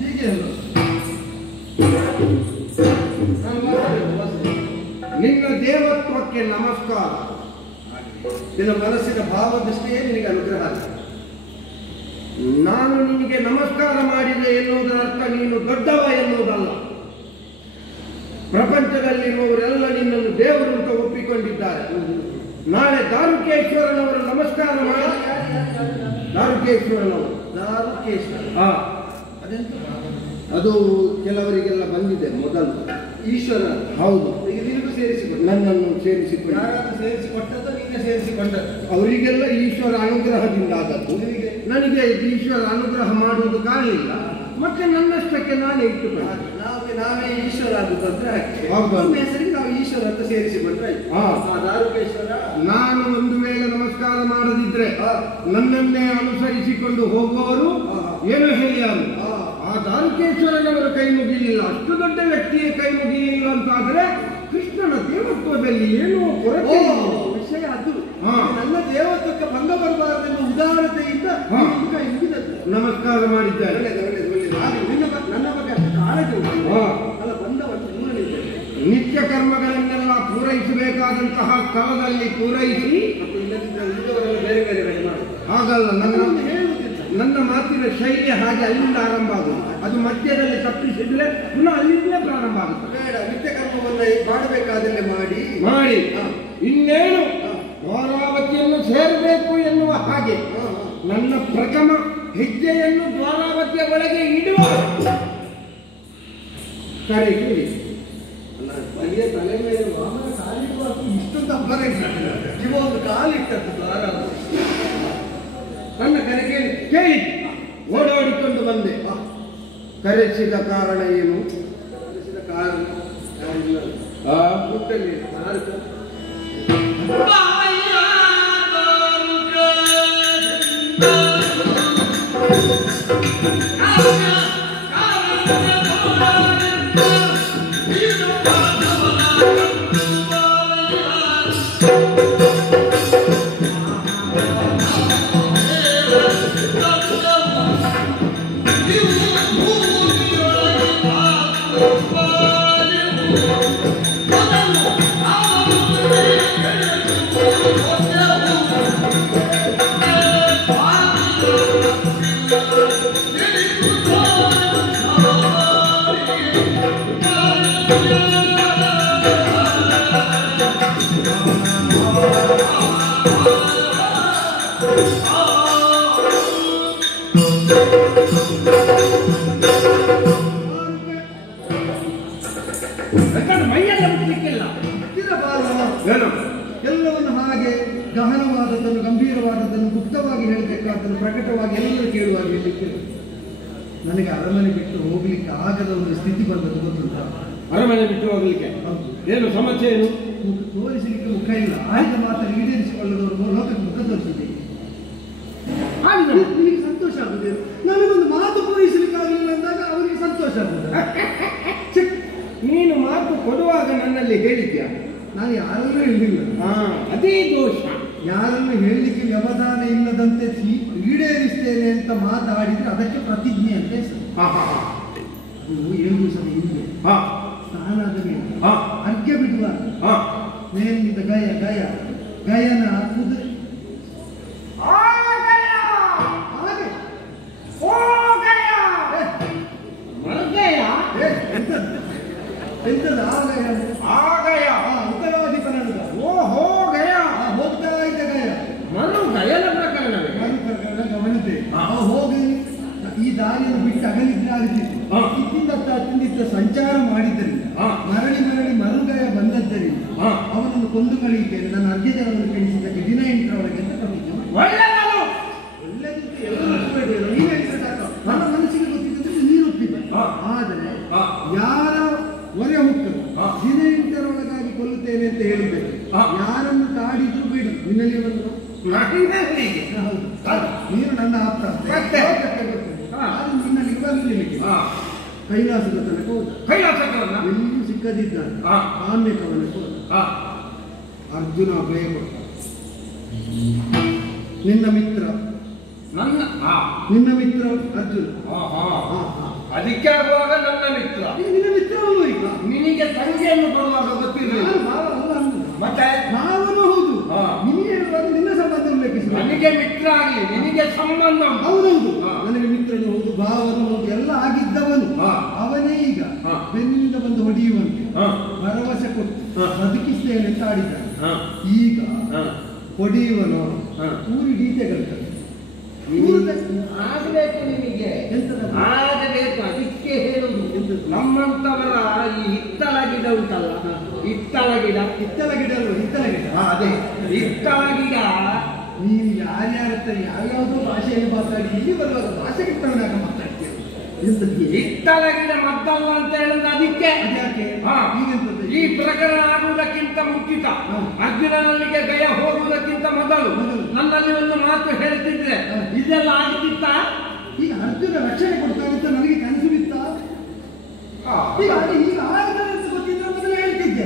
ಹೀಗೆ ಅಲ್ಲ ನಿನ್ನ ದೇವತ್ವಕ್ಕೆ ನಮಸ್ಕಾರ. ನಿನ್ನ ಮನಸ್ಸಿನ ಭಾವದೃಷ್ಟಿಯೇ ನಿನಗೆ ಅನುಗ್ರಹ. ನಾನು ನಿನಗೆ ನಮಸ್ಕಾರ ಮಾಡಿದೆ ಎನ್ನುವುದರ ಅರ್ಥ ನೀನು ದೊಡ್ಡವ ಎನ್ನುವುದಲ್ಲ. ಪ್ರಪಂಚದಲ್ಲಿರುವವರೆಲ್ಲ ನಿನ್ನನ್ನು ದೇವರು ಅಂತ ಒಪ್ಪಿಕೊಂಡಿದ್ದಾರೆ. ನಾಳೆ ದಾರುಕೇಶ್ವರನವರು ನಮಸ್ಕಾರ ಮಾಡಿ ದಾರುಕೇಶ್ವರನವರು ಅದು ಕೆಲವರಿಗೆಲ್ಲ ಬಂದಿದೆ ಮೊದಲು. ಈಶ್ವರ ಹೌದು, ಈಗ ನಿನಗೂ ಸೇರಿಸಿಕೊಂಡು ನನ್ನನ್ನು ಸೇರಿಸಿಕೊಂಡು ಯಾರಾದ್ರೂ ಸೇರಿಸಿಕೊಟ್ಟದ್ದು ನೀನೇ ಸೇರಿಸಿಕೊಂಡದ್ದು. ಅವರಿಗೆಲ್ಲ ಈಶ್ವರ ಅನುಗ್ರಹದಿಂದ ಆದದ್ದು. ನನಗೆ ಈಶ್ವರ ಅನುಗ್ರಹ ಮಾಡುವುದು ಕಾಣಲಿಲ್ಲ, ಮತ್ತೆ ನನ್ನಷ್ಟಕ್ಕೆ ನಾನೇ ಇಟ್ಟುಕೊಂಡೆ. ನಾವೇ ಈಶ್ವರ ಆಗುತ್ತಂದ್ರೆ ಹೌದು. ಹೆಸರಿಗೆ ನಾವು ಈಶ್ವರ ಅಂತ ಸೇರಿಸಿಕೊಂಡ್ರೆ ದಾರುಕೇಶ್ವರ. ನಾನು ಒಂದು ವೇಳೆ ನಮಸ್ಕಾರ ಮಾಡದಿದ್ರೆ ನನ್ನನ್ನೇ ಅನುಸರಿಸಿಕೊಂಡು ಹೋಗುವವರು ಏನು ಹೇಳಿಯಾರು, ಆ ದಾರುಕೇಶ್ವರನವರು ಕೈ ಮುಗಿಲಿಲ್ಲ, ಅಷ್ಟು ದೊಡ್ಡ ವ್ಯಕ್ತಿಯ ಕೈ ಮುಗಿಲಿಲ್ಲ ಅಂತಾದ್ರೆ ಕೃಷ್ಣನ ದೇವತ್ವದಲ್ಲಿ ಏನೋ ಕೊರತೆ ವಿಷಯ. ಅದು ನನ್ನ ದೇವತ್ವಕ್ಕೆ ಭಂಗ ಬರಬಾರದೆಂಬ ಉದಾಹರಣೆಯಿಂದ ಕೈ ಮುಗಿದದ್ದು. ನಮಸ್ಕಾರ ಮಾಡಿದ್ದಾರೆ. ನನ್ನ ಬಗ್ಗೆ ಅಷ್ಟು ಕಾಳಜಿ ಅಲ್ಲ, ಬಂದವಷ್ಟು ದೂರಲಿದ್ದೇನೆ. ನಿತ್ಯ ಕರ್ಮಗಳನ್ನೆಲ್ಲ ಪೂರೈಸಬೇಕಾದಂತಹ ಸ್ಥಳದಲ್ಲಿ ಪೂರೈಸಿ ಮತ್ತು ಇಲ್ಲದಿದ್ದವರೆಲ್ಲ ಬೇರೆ ಬೇರೆ ಕಡೆ ಮಾಡಿ ಹಾಗಲ್ಲ. ಹೇಳುವುದಿಲ್ಲ. ನನ್ನ ಮಾತಿನ ಶೈಲಿ ಹಾಗೆ ಅಲ್ಲಿಂದ ಆರಂಭ ಆಗುವುದು. ಅದು ಮಧ್ಯದಲ್ಲಿ ತಪ್ಪಿಸಿದ್ರೆ ಪುನಃ ಅಲ್ಲಿಂದಲೇ ಪ್ರಾರಂಭ ಆಗುತ್ತೆ. ಬೇಡ, ನಿತ್ಯ ಕರ್ಮವನ್ನು ಮಾಡಬೇಕಾದಲ್ಲೇ ಮಾಡಿ ಮಾಡಿ ಇನ್ನೇನು ದ್ವಾರಾವತಿಯನ್ನು ಸೇರಬೇಕು ಎನ್ನುವ ಹಾಗೆ ನನ್ನ ಪ್ರಥಮ ಹೆಜ್ಜೆಯನ್ನು ದ್ವಾರಾವತಿಯ ಒಳಗೆ ಇಡುವ ಕರೆ ಕೇಳಿ. ಅಲ್ಲಿಯ ತಲೆ ಮೇಲೆ ವಾಮನ ಕಾಲಿಡುವಾಗ ಇಷ್ಟೊಂದು ಅಬ್ಬರ ಇವ ಒಂದು ಕಾಲಿಟ್ಟದ್ದು ದ್ವಾರಾವತಿ. ನನ್ನ ಕರೆ ಕೇಳಿ ಕೇಳಿ ಓಡಾಡಿಕೊಂಡು ಬಂದೆ. ಕರೆಸಿದ ಕಾರಣ ಏನು? ಕರೆಸಿದ ಕಾರಣ ಹುಟ್ಟಲಿ ಎಲ್ಲವನ್ನು ಹಾಗೆ ಗಹನವಾದದ್ದನ್ನು, ಗಂಭೀರವಾದದ್ದನ್ನು, ಗುಪ್ತವಾಗಿ ಹೇಳಬೇಕಾದನ್ನು ಪ್ರಕಟವಾಗಿ ಎಲ್ಲರೂ ಕೇಳುವಾಗ ಹೇಳಲಿಕ್ಕಿಲ್ಲ. ನನಗೆ ಅರಮನೆ ಬಿಟ್ಟು ಹೋಗ್ಲಿಕ್ಕೆ ಆಗದ ಒಂದು ಸ್ಥಿತಿ ಬಂದದ್ದು ಗೊತ್ತುಂಟ. ಅರಮನೆ ಬಿಟ್ಟು ಹೋಗ್ಲಿಕ್ಕೆ ಏನು ಸಮಸ್ಯೆ? ಏನು ತೋರಿಸಲಿಕ್ಕೆ ಮುಖ ಇಲ್ಲ. ಆಯ್ದ ಮಾತನ್ನು ಈಡೇರಿಸಿಕೊಳ್ಳದವರು ಲೋಕಕ್ಕೆ ಮುಖ ತೋರಿಸಿದೆ. ನಿಮಗೆ ಸಂತೋಷ ಆಗುದೇನು? ನನಗೊಂದು ಮಾತು ಪೂರೈಸಲಿಕ್ಕಾಗಲಿಲ್ಲ ಅಂದಾಗ ಅವರಿಗೆ ಸಂತೋಷ ಆಗುತ್ತದೆ. ನೀನು ಮಾತು ಕೊಡುವಾಗ ನನ್ನಲ್ಲಿ ಹೇಳಿದ್ಯಾ? ನಾನು ಯಾರನ್ನೂ ಹೇಳಿಲ್ಲ. ಅದೇ ದೋಷ. ಯಾರನ್ನು ಹೇಳಲಿಕ್ಕೆ ವ್ಯವಧಾನ ಇಲ್ಲದಂತೆ ಈಡೇರಿಸ್ತೇನೆ ಅಂತ ಮಾತಾಡಿದ್ರೆ ಅದಕ್ಕೆ ಪ್ರತಿಜ್ಞೆ ಅಂತ ಹೆಸರು. ಅದು 7 ದಿವಸದ ಹಿಂದೆ ಸ್ನಾನದ ಮೇಲೆ ಅರ್ಘ್ಯ ಬಿಡುವಾಗ ಮೇಲಿನಿಂದ ಗಯನ ಕುದುರೆ ಎಂತದ ಆಗಯ ಉತ್ತರವಾದಿ ಕನ್ನಡ. ಓಹೋ ಗಯ ಹೋಗ್ತಾ ಇದ್ದ ಗಯ ಮರು ಗಯನ ಪ್ರಕರಣವೇ? ಗಮನಿತೆ ಹೋಗಿ ಈ ದಾರಿಯನ್ನು ಬಿಟ್ಟು ಅಗಲಿದ್ರೆ ಆಗ್ತಿತ್ತು. ಇತ್ತಿಂದಿತ್ತ ಸಂಚಾರ ಮಾಡಿದ್ದರಿಂದ ಮರಳಿ ಮರುಗಯ ಬಂದದ್ದರಿಂದ ಅವನನ್ನು ಕೊಂದು ಕಳೆಯುತ್ತೇನೆ. ನನ್ನ ಅರ್ಘ್ಯಜನವನ್ನು ಕಳಿಸಿದ್ದಕ್ಕೆ ದಿನ 8ರೊಳಗೆ ಅಂತ ಪ್ರತಿಜ್ಞೆ. ನನ್ನ ಮನಸ್ಸಿಗೆ ಗೊತ್ತಿದ್ದರೆ ನೀರು ಒಪ್ಪಿದೆ. ಆದರೆ ಯಾರ ಹೊರೆ ಹುಟ್ಟರು ದಿನ 8ರೊಳಗಾಗಿ ಕೊಲ್ಲುತ್ತೇನೆ ಅಂತ ಹೇಳಿದ್ದೇನೆ. ಯಾರನ್ನು ಕಾಡಿದ್ರು ಬಿಡಿ, ನಿನ್ನಲ್ಲಿ ಬಂದು ನೀನು ನನ್ನ ಆಪ್ತ ನಿನ್ನಲ್ಲಿ ಇರಲಿಕ್ಕೆ ಕೈಲಾಸದ ತನಕ ಹೋದ. ಎಲ್ಲಿಯೂ ಸಿಕ್ಕದಿದ್ದಾನೆ. ಕಾಮ್ಯಕವನಕ್ಕೆ ಹೋದ. ಅರ್ಜುನ ಅಭಯ ಕೊಟ್ಟ. ನಿನ್ನ ಮಿತ್ರ ಅರ್ಜುನ ಅದಕ್ಕೆ ಆಗುವಾಗ ನನ್ನ ಮಿತ್ರ. ನಿನ್ನ ಮಿತ್ರವೂ ಈಗ ನಿನಗೆ ತಂಗಿಯನ್ನು ಕೊಡುವಾಗ ಗೊತ್ತಿರಲಿಲ್ಲ. ಮತ್ತೆ ಭಾವನೂ ಹೌದು. ನಿನಗೆ ಹೇಳುವಾಗ ನಿನ್ನ ಸಂಬಂಧ ಉಲ್ಲೇಖಿಸಿ. ನನಗೆ ಮಿತ್ರ ಆಗಲಿ, ನಿನಗೆ ಸಂಬಂಧ. ಹೌದೌದು, ನನಗೆ ಮಿತ್ರನು ಹೌದು, ಭಾವನು ಹೌದು, ಎಲ್ಲ ಆಗಿದ್ದವನು. ಅವನೇ ಈಗ ಬೆನ್ನಿನಿಂದ ಬಂದು ಹೊಡೆಯುವಂತೆ ಭರವಸೆ ಕೊಟ್ಟು ಬದುಕಿಸ್ತೇನೆ ಅಂತ ಆಡಿದ. ಈಗ ಹೊಡೆಯುವನು ಊರು ಗೀತೆಗಳು ಆಗಬೇಕು, ನಿಮಗೆ ಆಗಬೇಕು. ಅದಕ್ಕೆ ಹೇಳುದು, ನಮ್ಮಂತವರ ಈ ಹಿತ್ತಲ ಗಿಡ ಉಂಟಲ್ಲ, ಹಿತ್ತಲ ಗಿಡ ಅಲ್ವ, ಹಿತ್ತಲ ಗಿಡ. ಅದೇ ಹಿತ್ತಲ ಗಿಡ. ನೀವು ಯಾರ್ಯಾರತ್ತ ಯಾವ್ಯಾವುದೋ ಭಾಷೆಯಲ್ಲಿ ಮಾತಾಡಿ ಇಲ್ಲಿ ಬರುವಾಗ ಭಾಷೆ ಕಿತ್ತವನಾಗ ಮಾತಾಡ್ತೀವಿ. ಹಿತ್ತಲ ಗಿಡ ಮದ್ದಲ್ಲ ಅಂತ ಹೇಳಿದ್ರೆ ಅದಕ್ಕೆ. ಈ ಪ್ರಕರಣ ಆಗುವುದಕ್ಕಿಂತ ಮುಂಚಿತ ಅರ್ಜುನನಿಗೆ ಗಯ ಹೋಗುವುದಕ್ಕಿಂತ ಮೊದಲು ನನ್ನಲ್ಲಿ ಒಂದು ಮಾತು ಹೇಳ್ತಿದ್ರೆ ಇದೆಲ್ಲ ಆಗುತ್ತಿತ್ತ. ಈಗ ಅರ್ಜುನ ರಕ್ಷಣೆ ಕೊಡ್ತಾನೆ ಅಂತ ನನಗೆ ಕನಸು ಬಿತ್ತ. ಈಗ ಆಗದಂತ ಗೊತ್ತಿದ್ರೆ ಮೊದಲು ಹೇಳ್ತಿದ್ದೆ.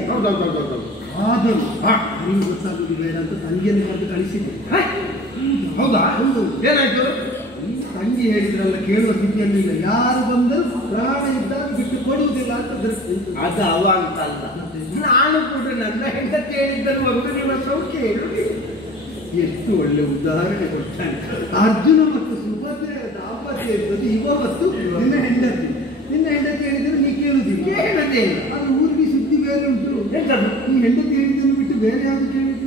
ಆದರೂ ನಿಮ್ಗೆ ಗೊತ್ತಾಗುದು ಬೇಡ ಅಂತ ತಂಗಿಯನ್ನು ಕರೆದು ಕಳಿಸಿದ್ದೆ. ಹೌದಾ? ಏನಾಯ್ತು? ತಂಗಿ ಹೇಳಿದ್ರಲ್ಲ, ಕೇಳುವ ಸ್ಥಿತಿಯಲ್ಲಿ ಇಲ್ಲ. ಯಾರು ಬಂದರೂ ಪ್ರಾಣ ಇದ್ದಾಗ ಬಿಟ್ಟು ಕೊಡುವುದಿಲ್ಲ ಅಂತ ಅದು ಅವ ಅಂತಲ್ಲ. ನಾನು ಕೂಡ ನನ್ನ ಹೆಂಡತಿ ಹೇಳಿದ್ದರು ಒಂದು ನಿಮ್ಮ ಸೌಖ್ಯ ಹೇಳುವುದಿಲ್ಲ. ಎಷ್ಟು ಒಳ್ಳೆ ಉದಾಹರಣೆ ಕೊಡ್ತಾನೆ. ಅರ್ಜುನ ಮತ್ತು ಸುಭದ್ರೆಯ ದಾಂಪತ್ಯ ಇರ್ತದೆ. ಇವತ್ತು ನಿನ್ನ ಹೆಂಡತಿ ಹೇಳಿದ್ರೆ ನೀ ಕೇಳುದಿಲ್ಲ, ಹೇಳದೇ ಇಲ್ಲ. ಅದು ಊರಿಗೆ ಸುದ್ದಿ ಬೇರೆ ಉಂಟು. ನೀ ಹೆಂಡತಿ ಹೇಳಿದ್ದನ್ನು ಬಿಟ್ಟು ಬೇರೆ ಯಾವುದು ಕೇಳುದು?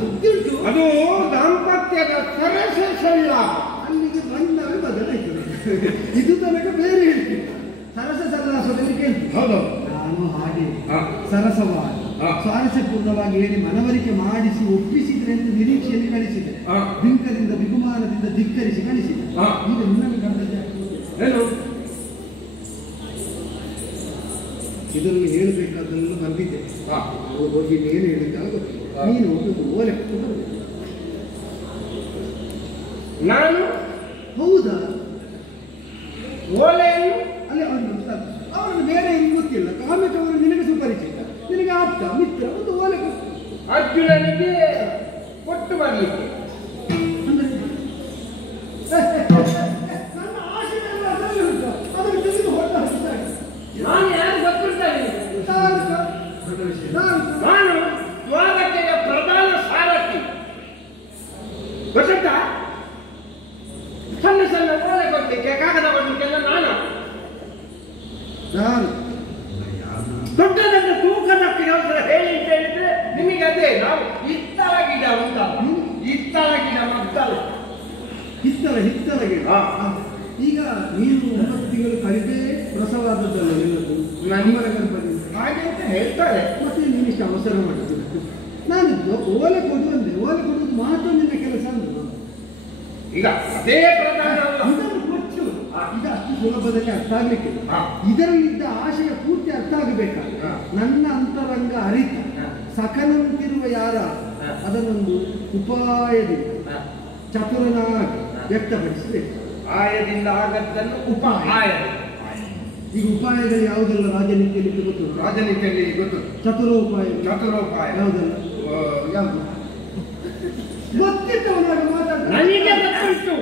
ಸುದ್ದಿ ಉಂಟು. ಅದು ದಾಂಪತ್ಯದ ಸರಸ ಸಲ್ಲ. ಅಲ್ಲಿಗೆ ಬಂದಾಗ ಬದಲಾಯ್ತದೆ. ಇದು ತನಕ ಬೇರೆ ಹೇಳ್ತೀವಿ, ಸರಸ ಸಲ್ಲಾಸದಲ್ಲಿ ಕೇಳ್ತೀವಿ. ಹೌದು, ನಾನು ಹಾಗೆ ಸರಸವಾಗಿ ಸ್ವಾರಸ್ಯಪೂರ್ಣವಾಗಿ ಹೇಳಿ ಮನವರಿಕೆ ಮಾಡಿಸಿ ಒಪ್ಪಿಸಿದ್ರೆ ಅಂತ ನಿರೀಕ್ಷೆಯಲ್ಲಿ ಕಳಿಸಿದೆ. ಬಿಂಕದಿಂದ ಬಿಗುಮಾನದಿಂದ ಧಿಕ್ಕರಿಸಿ ಕಳಿಸಿದೆ. ಈಗ ನಿನ್ನನ್ನು ಕಂಡದ್ದೇ ಏನು ಇದನ್ನು ಹೇಳಬೇಕಾದನ್ನು ಬಂದಿದ್ದೆ. ಹೋಗಿ ಏನು ಹೇಳಿದಾಗ ನೀನು ಒಂದು ಓಲೆ ನಾನು. ಹೌದಾ? ಓಲೆಯನ್ನು ಅಲ್ಲಿ ಅವರನ್ನು ಬೇರೆ ಏನು ಗೊತ್ತಿಲ್ಲ. ಕಾಮಿಕ ಅವರು ನಿನಗೆ ಸುಪರಿಚಿತ, ನಿನಗೆ ಆಪ್ತ ಮಿತ್ರ. ಒಂದು ಓಲೆ ಕೊಟ್ಟು ಅರ್ಜುನನಿಗೆ ಕೊಟ್ಟು ಬರಲಿಕ್ಕೆ. ನನ್ನ ಆಶೆ ಅದನ್ನು ತೆಗೆದು ಹೊರಟ ನಾನು ಯಾರು ಗೊತ್ತಿರ್ತಾರೆ? ನಾನು ದ್ವಾರಕೆಯ ಪ್ರಧಾನ ಸಾರಥಿ. ಗೊತ್ತಾ? ಸಣ್ಣ ಸಣ್ಣ ಓಲೆ ಕೊಡ್ಲಿಕ್ಕೆ, ಕಾಗದ ಕೊಡ್ಲಿಕ್ಕೆಲ್ಲ ನಾನು. ದೊಡ್ಡ ದೊಡ್ಡ ತೂಕದ ಕೆಲಸ ಹೇಳಿ ಅಂತ ಹೇಳಿದ್ರೆ ನಿಮಗೆ ಅದೇ. ನಾವು ಹಿತ್ತಲ ಗಿಡ ಉಂಟಲ್ಲ, ಹಿತ್ತಲ ಗಿಡ ಮದ್ದಲ್ಲ. ಹಿತ್ತಲ ಗಿಡ. ಈಗ ನೀನು 9 ತಿಂಗಳು ಕಡಿಮೆ ಪ್ರಸವಾದದ್ದಲ್ಲ ನಿನ್ನದು. ಹಾಗೆ ಅಂತ ಹೇಳ್ತಾರೆ. ಮತ್ತೆ ನೀನಿಷ್ಟು ಅವಸರ ಮಾಡಿದ್ದು. ನಾನು ಓಲೆ ಕೊಡುವಂತೆ, ಓಲೆ ಕೊಡುವುದು ಮಾತ್ರ ನಿನ್ನ ಕೆಲಸ ಅಂದ್ರು. ಈಗ ಅದೇ ಪ್ರಧಾನ ಇದನ್ನು ಕೊಟ್ಟು ಇದು ಅಷ್ಟು ಸುಲಭದಲ್ಲಿ ಅರ್ಥ ಆಗ್ಲಿಕ್ಕೆ ಇದರಲ್ಲಿದ್ದ ಆಶಯ ಪೂರ್ತಿ ಅರ್ಥ ಆಗಬೇಕಾದ್ರೆ ನನ್ನ ಅಂತರಂಗ ಅರಿತು ಸಖನಂತಿರುವ ಯಾರ ಅದನ್ನೊಂದು ಉಪಾಯದಿಂದ ಚತುರನಾಗಿ ವ್ಯಕ್ತಪಡಿಸಬೇಕು. ಆಯದಿಂದ ಆಗದ್ದನ್ನು ಉಪಾಯ. ಈಗ ಉಪಾಯಗಳು ಯಾವುದೆಲ್ಲ ರಾಜನೀತಿಯಲ್ಲಿ ಗೊತ್ತು? ರಾಜನೀತಿಯಲ್ಲಿ ಗೊತ್ತು. ಚತುರೋಪಾಯ ಯಾವುದೆಲ್ಲ ಯಾವುದು ಗೊತ್ತಿದ್ದವನಾಗ ಮಾತಾಡ. ನನಗೆ ಗೊತ್ತುಂಟು,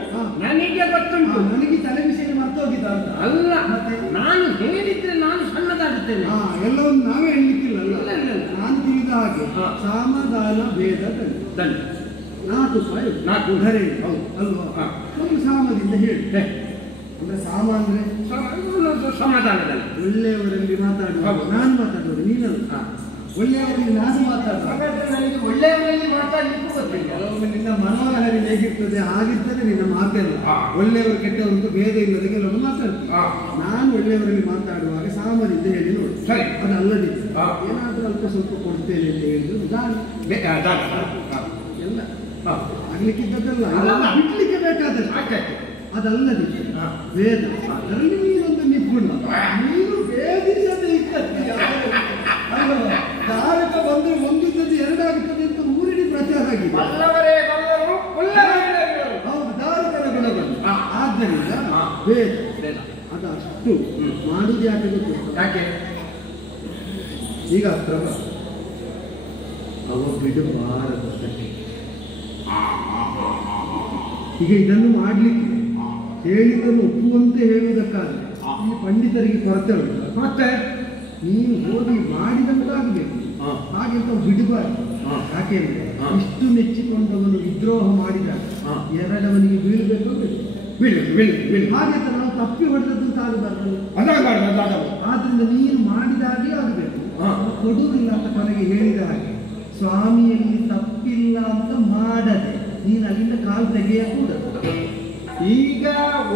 ನನಗೆ ಗೊತ್ತುಂಟು. ನನಗೆ ತಲೆ ವಿಷಯ ಮರ್ತೋಗಿದ್ದ ಅಂತ ಅಲ್ಲ. ಮತ್ತೆ ನಾನು ಹೇಳಿದ್ರೆ ನಾನು ಸಣ್ಣದಾಗುತ್ತೇನೆ. ಎಲ್ಲವನ್ನು ನಾವೇ ಹೇಳಲಿಕ್ಕಿಲ್ಲ. ನಾನು ತಿಳಿದ ಹಾಗೆ ಸಮಾಧಾನ ಭೇದ ದಂಡ 4 ರೂಪಾಯಿ 4 ಧರೆ ಅಲ್ವಾ? ಒಂದು ಸಾಮದಿಂದ ಹೇಳಿ. ಅಂದ್ರೆ ಸಾಮ ಅಂದ್ರೆ ಸಮಾಧಾನದಲ್ಲಿ ಒಳ್ಳೆಯವರಲ್ಲಿ ಮಾತಾಡುವ ನಾನು ಮಾತಾಡುವುದು ನೀನಲ್ಲ. ಒಳ್ಳೆಯವರಲ್ಲಿ ನಾನು ಮಾತಾಡುವ. ನನಗೆ ಒಳ್ಳೆಯವರಲ್ಲಿ ಮಾತಾಡಲಿಕ್ಕೂ ಗೊತ್ತಿಲ್ಲ. ಕೆಲವೊಮ್ಮೆ ನಿನ್ನ ಮನೋಹರಿ ಹೇಗಿರ್ತದೆ ಹಾಗಿರ್ತದೆ ನಿನ್ನ ಮಾತೆಲ್ಲ. ಒಳ್ಳೆಯವರು ಕೆಟ್ಟವರಂತೂ ಭೇದ ಇಲ್ಲದ ಕೆಲವರು ಮಾತಾಡ್ತೀವಿ. ನಾನು ಒಳ್ಳೆಯವರಲ್ಲಿ ಮಾತಾಡುವಾಗ ಸಾಮದಿಂದ ಹೇಳಿ ನೋಡಿ. ಸರಿ, ಅದಲ್ಲದಿತ್ತು ಏನಾದ್ರೂ ಅಲ್ಪ ಸ್ವಲ್ಪ ಕೊಡ್ತೇನೆ ಅಂತ ಹೇಳಿದ್ರು ಎಲ್ಲ ಆಗ್ಲಿಕ್ಕಿದ್ದದ್ದಲ್ಲ, ಬಿಡ್ಲಿಕ್ಕೆ ಬೇಕಾದಷ್ಟು. ಅದಲ್ಲದಿತ್ತು ವೇದ, ಅದರಲ್ಲಿ ನೀನೊಂದು ನಿಪುಣ. ನೀನು ವೇದಿಸದೆ ಇಕ್ಕತ್ತೀಯ ಅಲ್ವಾ? ಧಾರಕ ಬಂದ್ರೆ ಒಂದಿದ್ದದ್ದು 2 ಆಗುತ್ತದೆ ಅಂತ ಊರಿಡಿ ಪ್ರಚಾರ ಆಗಿದೆ. ಹೌದು, ಧಾರಕರ ಗುಣ ಬಂದು. ಆದ್ದರಿಂದ ವೇದ ಅದಷ್ಟು ಮಾಡುವುದು ಯಾಕೆ ಗೊತ್ತಿಲ್ಲ. ಯಾಕೆ? ಈಗ ಪ್ರಭ ಅವ ಬಿಡಬಾರದಷ್ಟೇ. ಈಗ ಇದನ್ನು ಮಾಡ್ಲಿಕ್ಕೆ ಹೇಳಿದ್ದನ್ನು ಒಪ್ಪುವಂತೆ ಹೇಳುವುದಕ್ಕಾದ್ರೆ ಈ ಪಂಡಿತರಿಗೆ ಕೊರತೆ ಉಂಟು. ಮತ್ತೆ ನೀನು ಹೋಗಿ ಮಾಡಿದಂತಾಗಬೇಕು, ಹಾಗೆ ತಾವು ಬಿಡಬಾರ್ದು. ಯಾಕೆಂದ್ರೆ ಇಷ್ಟು ನೆಚ್ಚಿಕೊಂಡವನು ವಿದ್ರೋಹ ಮಾಡಿದಾಗ ಎರಡವನಿಗೆ ಬೀಳ್ಬೇಕು ಹಾಗೆ ಅಂತ ನಾವು ತಪ್ಪಿ ಹೊಡೆದದ್ದು ಆಗಬಾರ್ದು. ಆದ್ರಿಂದ ನೀನು ಮಾಡಿದಾಗೆ ಆಗಬೇಕು, ಕೊಡುವುದಿಲ್ಲ ಅಂತ ಕೊನೆಗೆ ಹೇಳಿದ ಹಾಗೆ ಸ್ವಾಮಿಯಲ್ಲಿ ತಪ್ಪಿಲ್ಲ ಅಂತ ಮಾಡದೆ ನೀನು ಅಲ್ಲಿಂದ ಕಾಲು ತೆಗೆಯ ಕೂಡದು. ಈಗ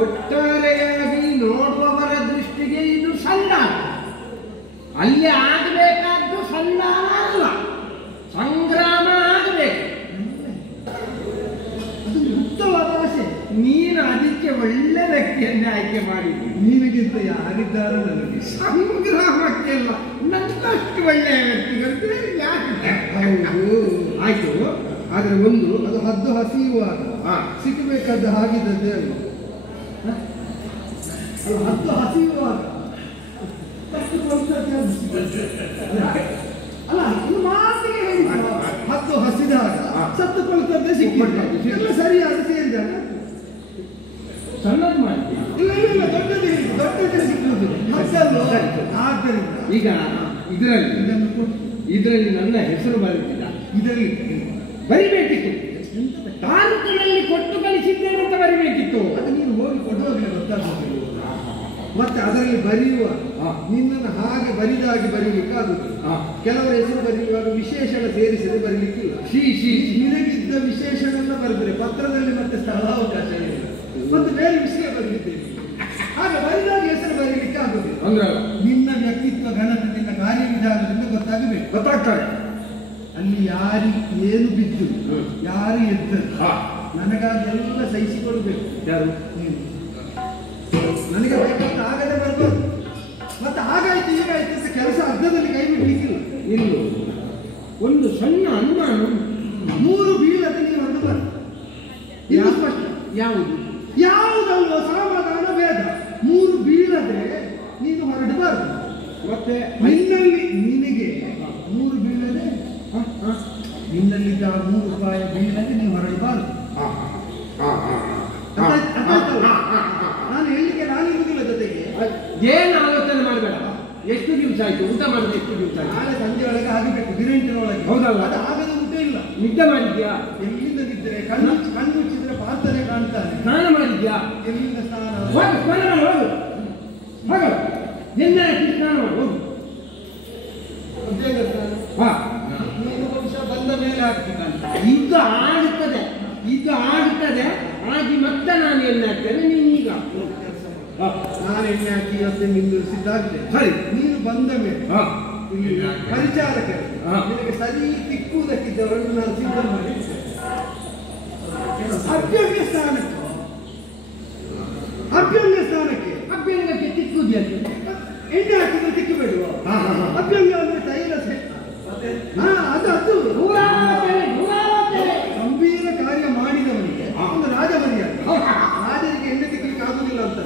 ಒಟ್ಟಾರೆಯಾಗಿ ನೋಡುವವರ ದೃಷ್ಟಿಗೆ ಇದು ಸಣ್ಣ, ಅಲ್ಲಿ ಆಗಬೇಕಾದ್ದು ಸಣ್ಣ ಅಲ್ಲ, ಸಂಗ್ರಾಮ ಆಗಬೇಕು. ಅದು ಮುಕ್ತವಾದ ಆಸೆ. ನೀನು ಅದಕ್ಕೆ ಒಳ್ಳೆ ವ್ಯಕ್ತಿಯನ್ನೇ ಆಯ್ಕೆ ಮಾಡಿದ್ದಿ. ನಿನಗಿಂತ ಯಾರಿದ್ದಾರ ನನಗೆ ಸಂಗ್ರಾಮಕ್ಕೆಲ್ಲ ನನ್ನಷ್ಟು ಒಳ್ಳೆಯ ವ್ಯಕ್ತಿಗಳು ಯಾಕೆ? ಹೌದು ಆಯ್ತು. ಆದ್ರೆ ಒಂದು ಅದು ಹದ್ದು ಹಸಿಯುವಾಗ ಸಿಕ್ಕಬೇಕಾದ ಹಾಗಿದ್ದದ್ದೇ ಅಲ್ಲ. ಅದು ಹದ್ದು ಹಸಿಯುವಾಗ ಅಲ್ಲ, ಇದು ಮಾತಿಗೆ ಹೇಳಿ ಹದ್ದು ಹಸಿದಾಗ ಸತ್ತುಕೊಳ್ತದ್ದೇ ಸಿಕ್ಕಿಲ್ಲ. ಎಲ್ಲ ಸರಿಯಾದ ಸೇರಿದಾಗ ಸಣ್ಣದು ಮಾಡಿ ಇಲ್ಲ ಇಲ್ಲ ದೊಡ್ಡದೇ ಸಿಕ್ಕುವುದು ಹದ್ದಲ್ಲೋ. ಆದ್ದರಿಂದ ಈಗ ಇದರಲ್ಲಿ ಇದನ್ನು ಕೊಟ್ಟು ಇದರಲ್ಲಿ ನನ್ನ ಹೆಸರು ಬರುತ್ತಿಲ್ಲ, ಇದರಲ್ಲಿ ಬರಿಬೇಕಿತ್ತು. ತಾಲೂಕಿನಲ್ಲಿ ಕೊಟ್ಟು ಕಳಿಸಿದ್ದೇನೆ ಅಂತ ಬರಿಬೇಕಿತ್ತು. ಅದು ನೀನು ಹೋಗಿ ಕೊಡುವಾಗಲೇ ಗೊತ್ತಾಗ್ತದೆ. ಮತ್ತೆ ಅದರಲ್ಲಿ ಬರೆಯುವ ನಿನ್ನನ್ನು ಹಾಗೆ ಬರಿದಾಗಿ ಬರೀಲಿಕ್ಕಾಗುತ್ತದೆ. ಕೆಲವರ ಹೆಸರು ಬರೆಯುವಾಗ ವಿಶೇಷಣ ಸೇರಿಸದೆ ಬರೀಲಿಕ್ಕಿಲ್ಲ. ನಿನಗಿದ್ದ ವಿಶೇಷಣೆಲ್ಲ ಬರೆದ್ರೆ ಪತ್ರದಲ್ಲಿ ಮತ್ತೆ ಸ್ಥಳಾವಕಾಶ ಇಲ್ಲ, ಮತ್ತೆ ಬೇರೆ ವಿಷಯ ಬರೀಲಿದ್ದೇವೆ. ಹಾಗೆ ಬರಿದಾಗಿ ಹೆಸರು ಬರೀಲಿಕ್ಕೆ ಆಗುದಿಲ್ಲ. ನಿನ್ನ ವ್ಯಕ್ತಿತ್ವ ಘನತೆ ನಿನ್ನ ಕಾರ್ಯವಿಧಾನದಿಂದ ಗೊತ್ತಾಗಬೇಕು. ಅಲ್ಲಿ ಯಾರಿಗೆ ಏನು ಬಿದ್ದು ಯಾರು ಎದ್ದರು ನನಗಾಗಿ ಎಲ್ಲ ಸಹಿಸಿಕೊಳ್ಬೇಕು. ಯಾರು ನನಗೆ ಬೇಕಾದ ಆಗದೆ ಬರ್ಬಾರ್ದು. ಮತ್ತೆ ಆಗಾಯ್ತು ಹೀಗಾಯ್ತು ಅಂತ ಕೆಲಸ ಅರ್ಧದಲ್ಲಿ ಕೈ ಬಿಡ್ಲಿಕ್ಕಿಲ್ಲ. ಇನ್ನು ಒಂದು ಸಣ್ಣ ಅನುಮಾನ, 3 ಬೀಳದೆ ನೀವು ಹೊರಡಬಾರ್ದು. ಇದು ಸ್ಪಷ್ಟ. ಯಾವುದು ಯಾವುದಲ್ವ ಸಮಾಧಾನ ಭೇದ. 3 ಬೀಳದೆ ನೀನು ಹೊರಡಬಾರ್ದು. ಮತ್ತೆ ನಿನ್ನಲ್ಲಿ ನಿನಗೆ 3 ಬೀಳದೆ ನಿನ್ನಲ್ಲಿದ್ದ 3 ರೂಪಾಯಿ ಬೀಳದೆ ನೀವು ಹೊರಡಬಾರ್ದು. ನಾನು ಹೇಳಿಕೆ ನಾನು ಇರುವುದಿಲ್ಲ. ಜೊತೆಗೆ ಏನು ಆಲೋಚನೆ ಮಾಡಬೇಡ. ಎಷ್ಟು ದಿವಸ ಆಯ್ತು ಊಟ ಮಾಡಿದ್ರೆ? ಎಷ್ಟು ದಿವಸ ಆಯ್ತು? ನಾಳೆ ಸಂಜೆ ಒಳಗೆ ಆಗಬೇಕು, ಬಿರಂಟಿನೊಳಗೆ. ಹೌದಲ್ಲ? ಅದು ಆಗದ ಊಟ ಇಲ್ಲ. ನಿದ್ದೆ ಮಾಡಿದ್ಯಾ? ಎಲ್ಲಿಂದ ಬಿದ್ದರೆ ಕಣ್ಣು ಮುಚ್ಚಿದ್ರೆ ಪ್ರಾರ್ಥನೆ ಕಾಣ್ತಾನೆ. ಸ್ನಾನ ಮಾಡಿದ್ಯಾ? ಎಲ್ಲಿಂದ ಸ್ನಾನ? ಹೋಗು, ಸ್ನಾನ ಮಾಡಿ ಹೋಗು. ಹೋಗು, ನಿನ್ನ ಸ್ನಾನ ಮಾಡಿ ಹೋಗು. ಬೇಗ ಸ್ನಾನ. ನೀನು ಬಹುಶಃ ಬಂದ ಮೇಲೆ ಆಗ್ತದೆ. ಇದು ಆಗುತ್ತದೆ, ಇದು ಆಗುತ್ತದೆ. ಆಗಿ ಮತ್ತೆ ನಾನು ಎಣ್ಣೆ ಹಾಕ್ತೇನೆ, ನೀನು ಈಗ ನಾನು ಎಣ್ಣೆ ಹಾಕಿ ಇವತ್ತೆ ನಿಲ್ಲಿಸಿದ್ದಾಗ್ತದೆ. ಸರಿ, ನೀನು ಬಂದ ಮೇಲೆ ಇಲ್ಲಿ ಪರಿಚಾರಕರು ನಿನಗೆ ಸರಿ ತಿಕ್ಕುವುದಕ್ಕಿದ್ದವರನ್ನು ನಾನು ಸಿದ್ಧ ಮಾಡಿ ಅಭ್ಯಂಗ ಸ್ಥಾನಕ್ಕೆ ಅಭ್ಯಂಗಕ್ಕೆ ತಿಕ್ಕುವುದಿಲ್ಲ. ಎಣ್ಣೆ ಹಾಕಿದ್ರೆ ತಿಕ್ಕಬೇಡುವ. ಅಭ್ಯಂಗ ಅಂದ್ರೆ ತೈಲ ಅದು ಗಂಭೀರ ಕಾರ್ಯ ಮಾಡಿದವನಿಗೆ ಒಂದು ರಾಜ ಮರ್ಯಾದೆ. ರಾಜರಿಗೆ ಎಣ್ಣೆ ತಿಕ್ಕಲಿಕ್ಕೆ ಆಗುದಿಲ್ಲ ಅಂತ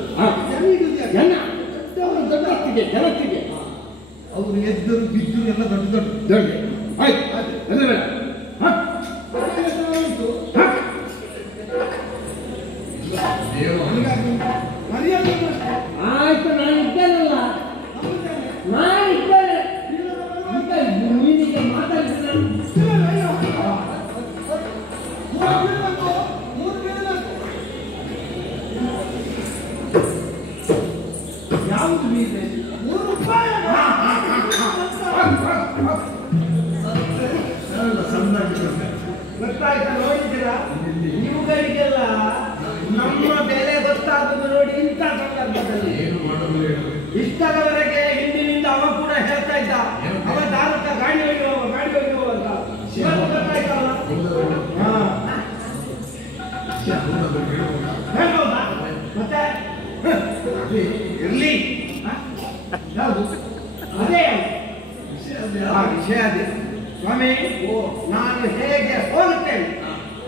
ಜಗತ್ತಿಗೆ ಅವರು ಎದ್ದರು ಬಿದ್ದರು ಎಲ್ಲ ದೊಡ್ಡ ದೊಡ್ಡ ಮರ್ಯಾದೆ. ಆಯ್ತು, ನಾನು ಇದ್ದೇನಲ್ಲ, ನಾನು ಇದ್ದೇನೆ. ನೀನೀಗ ಮಾತಾಡಿದ್ರೆ ಯಾವುದು ಮೀಸೆ? 3 ರೂಪಾಯಿ. ಗೊತ್ತಾಯ್ತಾ? ನೋಡಿದ್ದೀರಾ? ಇವುಗಳಿಗೆಲ್ಲ ನಮ್ಮ ಬೆಲೆ ಗೊತ್ತಾಗುವುದು ನೋಡಿ ಇಂಥ ಸಂದರ್ಭದಲ್ಲಿ. ಇಷ್ಟರವರೆಗೆ ಹಿಂದಿನಿಂದ ಅವ ಕೂಡ ಹೇಳ್ತಾ ಇದ್ದ, ಅವ ದಾರುಕ ಗಾಡಿ ಒಯ್ಯುವ ಅಂತ. ಇವತ್ತು ಗೊತ್ತಾಯ್ತಲ್ಲ? ಹೇಳ್ಬೋದಾ? ಮತ್ತೆ ಇರ್ಲಿ, ಯಾವುದು ಅದೇ ವಿಷಯ ಅದೇ. ಸ್ವಾಮಿ, ನಾನು ಹೇಗೆ ಹೋಗುತ್ತೇನೆ,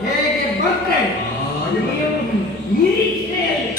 ಹೇಗೆ ಬರ್ತೇನೆ, ನಿರೀಕ್ಷೆಯಲ್ಲಿ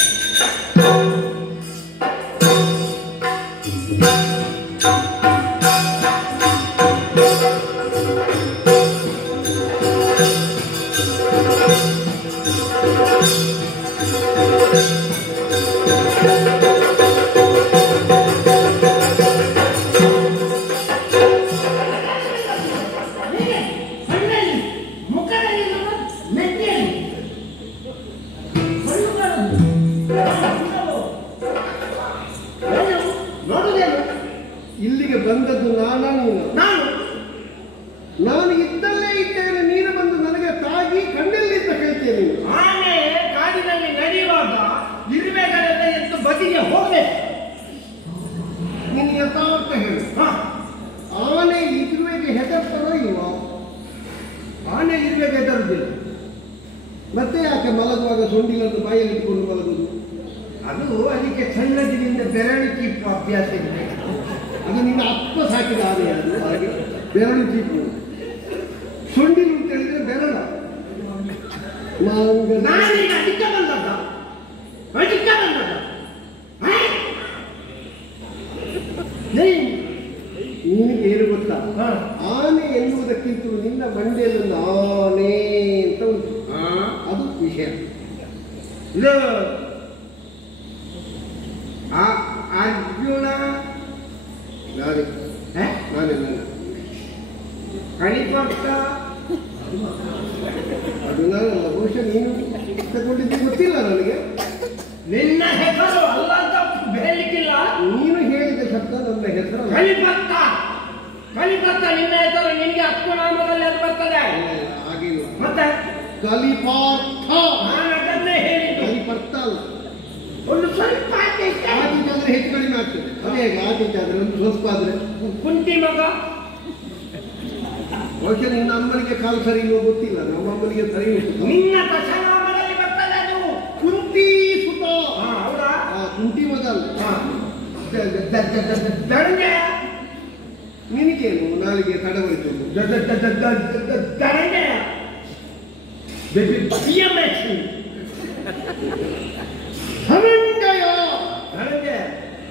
ನಾನು ಇದ್ದಲ್ಲೇ ಇದ್ದೇನೆ, ನೀನು ಬಂದು ನನಗೆ ತಾಗಿ ಕಣ್ಣಲ್ಲಿಂದ ಕೇಳ್ತೇನೆ. ಆನೆ ಕಾಡಿನಲ್ಲಿ ನಡೆಯುವಾಗ ಇರುವೆಗಳೆಲ್ಲ ಎದ್ದು ಬದಿಗೆ ಹೋಗ್ಬೇಕು. ನಿನ್ನ ಯಥಾರ್ಥ ಹೇಳು. ಆನೆ ಇರುವೆಗೆ ಹೆದರ್ತಾನೋ ಇಲ್ವಾ? ಆನೆ ಇರುವೆಗೆ ಹೆದರುದಿಲ್ಲ. ಮತ್ತೆ ಯಾಕೆ ಮಲಗುವಾಗ ಸೊಂಡಿಲನ್ನು ಬಾಯಲ್ಲಿ ಇಟ್ಕೊಂಡು ಮಲಗುದು? ಅದು ಅದಕ್ಕೆ ಸಣ್ಣದಿನಿಂದ ಬೆರಳು ಚೀಪು ಅಭ್ಯಾಸ ಇದೆ. ಅದು ನಿನ್ನ ಅಪ್ಪ ಸಾಕಿದ ಆನೆ. ಅದು ಹಾಗೆ ಬೆರಳು ಚೀಪು. ಸೊಂಡಿಲು ಅಂತ ಹೇಳಿದ್ರೆ ಬೆರಳ. ನಾನೀಗ ಅದಕ್ಕೆ ಬಂದದ್ದ. ನಿನಗೆ ಏನು ಗೊತ್ತಾ? ಆನೆ ಎನ್ನುವುದಕ್ಕಿಂತ ನಿನ್ನ ಮಂಡ್ಯದಲ್ಲಿ ಆನೆ ಅಂತ ಉಂಟು, ಅದು ವಿಷಯ. ಇದು ಅರ್ಜುನ ನಾನೇ ಕಣಿಪಕ್ಕ ಅದು ನಾನಲ್ಲ. ಬಹುಶಃ ನೀನು ತಗೊಂಡಿದ್ದು ಗೊತ್ತಿಲ್ಲ ನನಗೆ. ನಿನ್ನ ಹೆಸರು ಅಲ್ಲ ಅಂತ ಹೇಳಲಿಕ್ಕಿಲ್ಲ. ನೀನು ಹೇಳಿದ ಶಬ್ದ ನನ್ನ ಹೆಸರು ಕಲಿಪತ್ತ. ನಿನ್ನ ಹೆಸರು ನಿನ್ಗೆ ಅಪ್ಪನಾಮದಲ್ಲಿ ಅದು ಬರ್ತದೆ. ಆಗಿಲ್ಲ. ಮತ್ತೆ ಕಲಿಪಾರ್ಥ. ನಾನು ಅದನ್ನೇ ಹೇಳಿದ್ದು. ಕಲಿಪಾರ್ಥ ಅಲ್ಲ. ಒಂದು ಸ್ವಲ್ಪ ಆದಿತ್ಯಾದ್ರೆ ಹೆಚ್ಚು ಕಡಿಮೆ ಆಗ್ತದೆ. ಅದೇ ಹೇಗೆ ಆದಿತ್ಯಾದ್ರೆ ಒಂದು ಸ್ವಲ್ಪ ಆದ್ರೆ ಕುಂತಿ ಮಗ. ಬಹುಶಃ ನಿನ್ನ ಅಮ್ಮನಿಗೆ ಕಾಲು ಸರಿ ಇಲ್ಲೋ ಗೊತ್ತಿಲ್ಲ, ನಮ್ಮ ಅಮ್ಮನಿಗೆ ಸರಿ ಉಂಟು. ನಿನ್ನ ದಶನಾಮದಲ್ಲಿ ಬರ್ತದೆ ಅದು. ಕುಂತಿ ಸುತ. ಹೌದಾ? ಕುಂತಿ ಮಗ ಅಲ್ಲ. ದಂಡೆ. ನಿನಗೇನು ನಾಲಿಗೆ ತಡವರಿತದೆ? ದಂಡೆ ಧನಂಜಯ.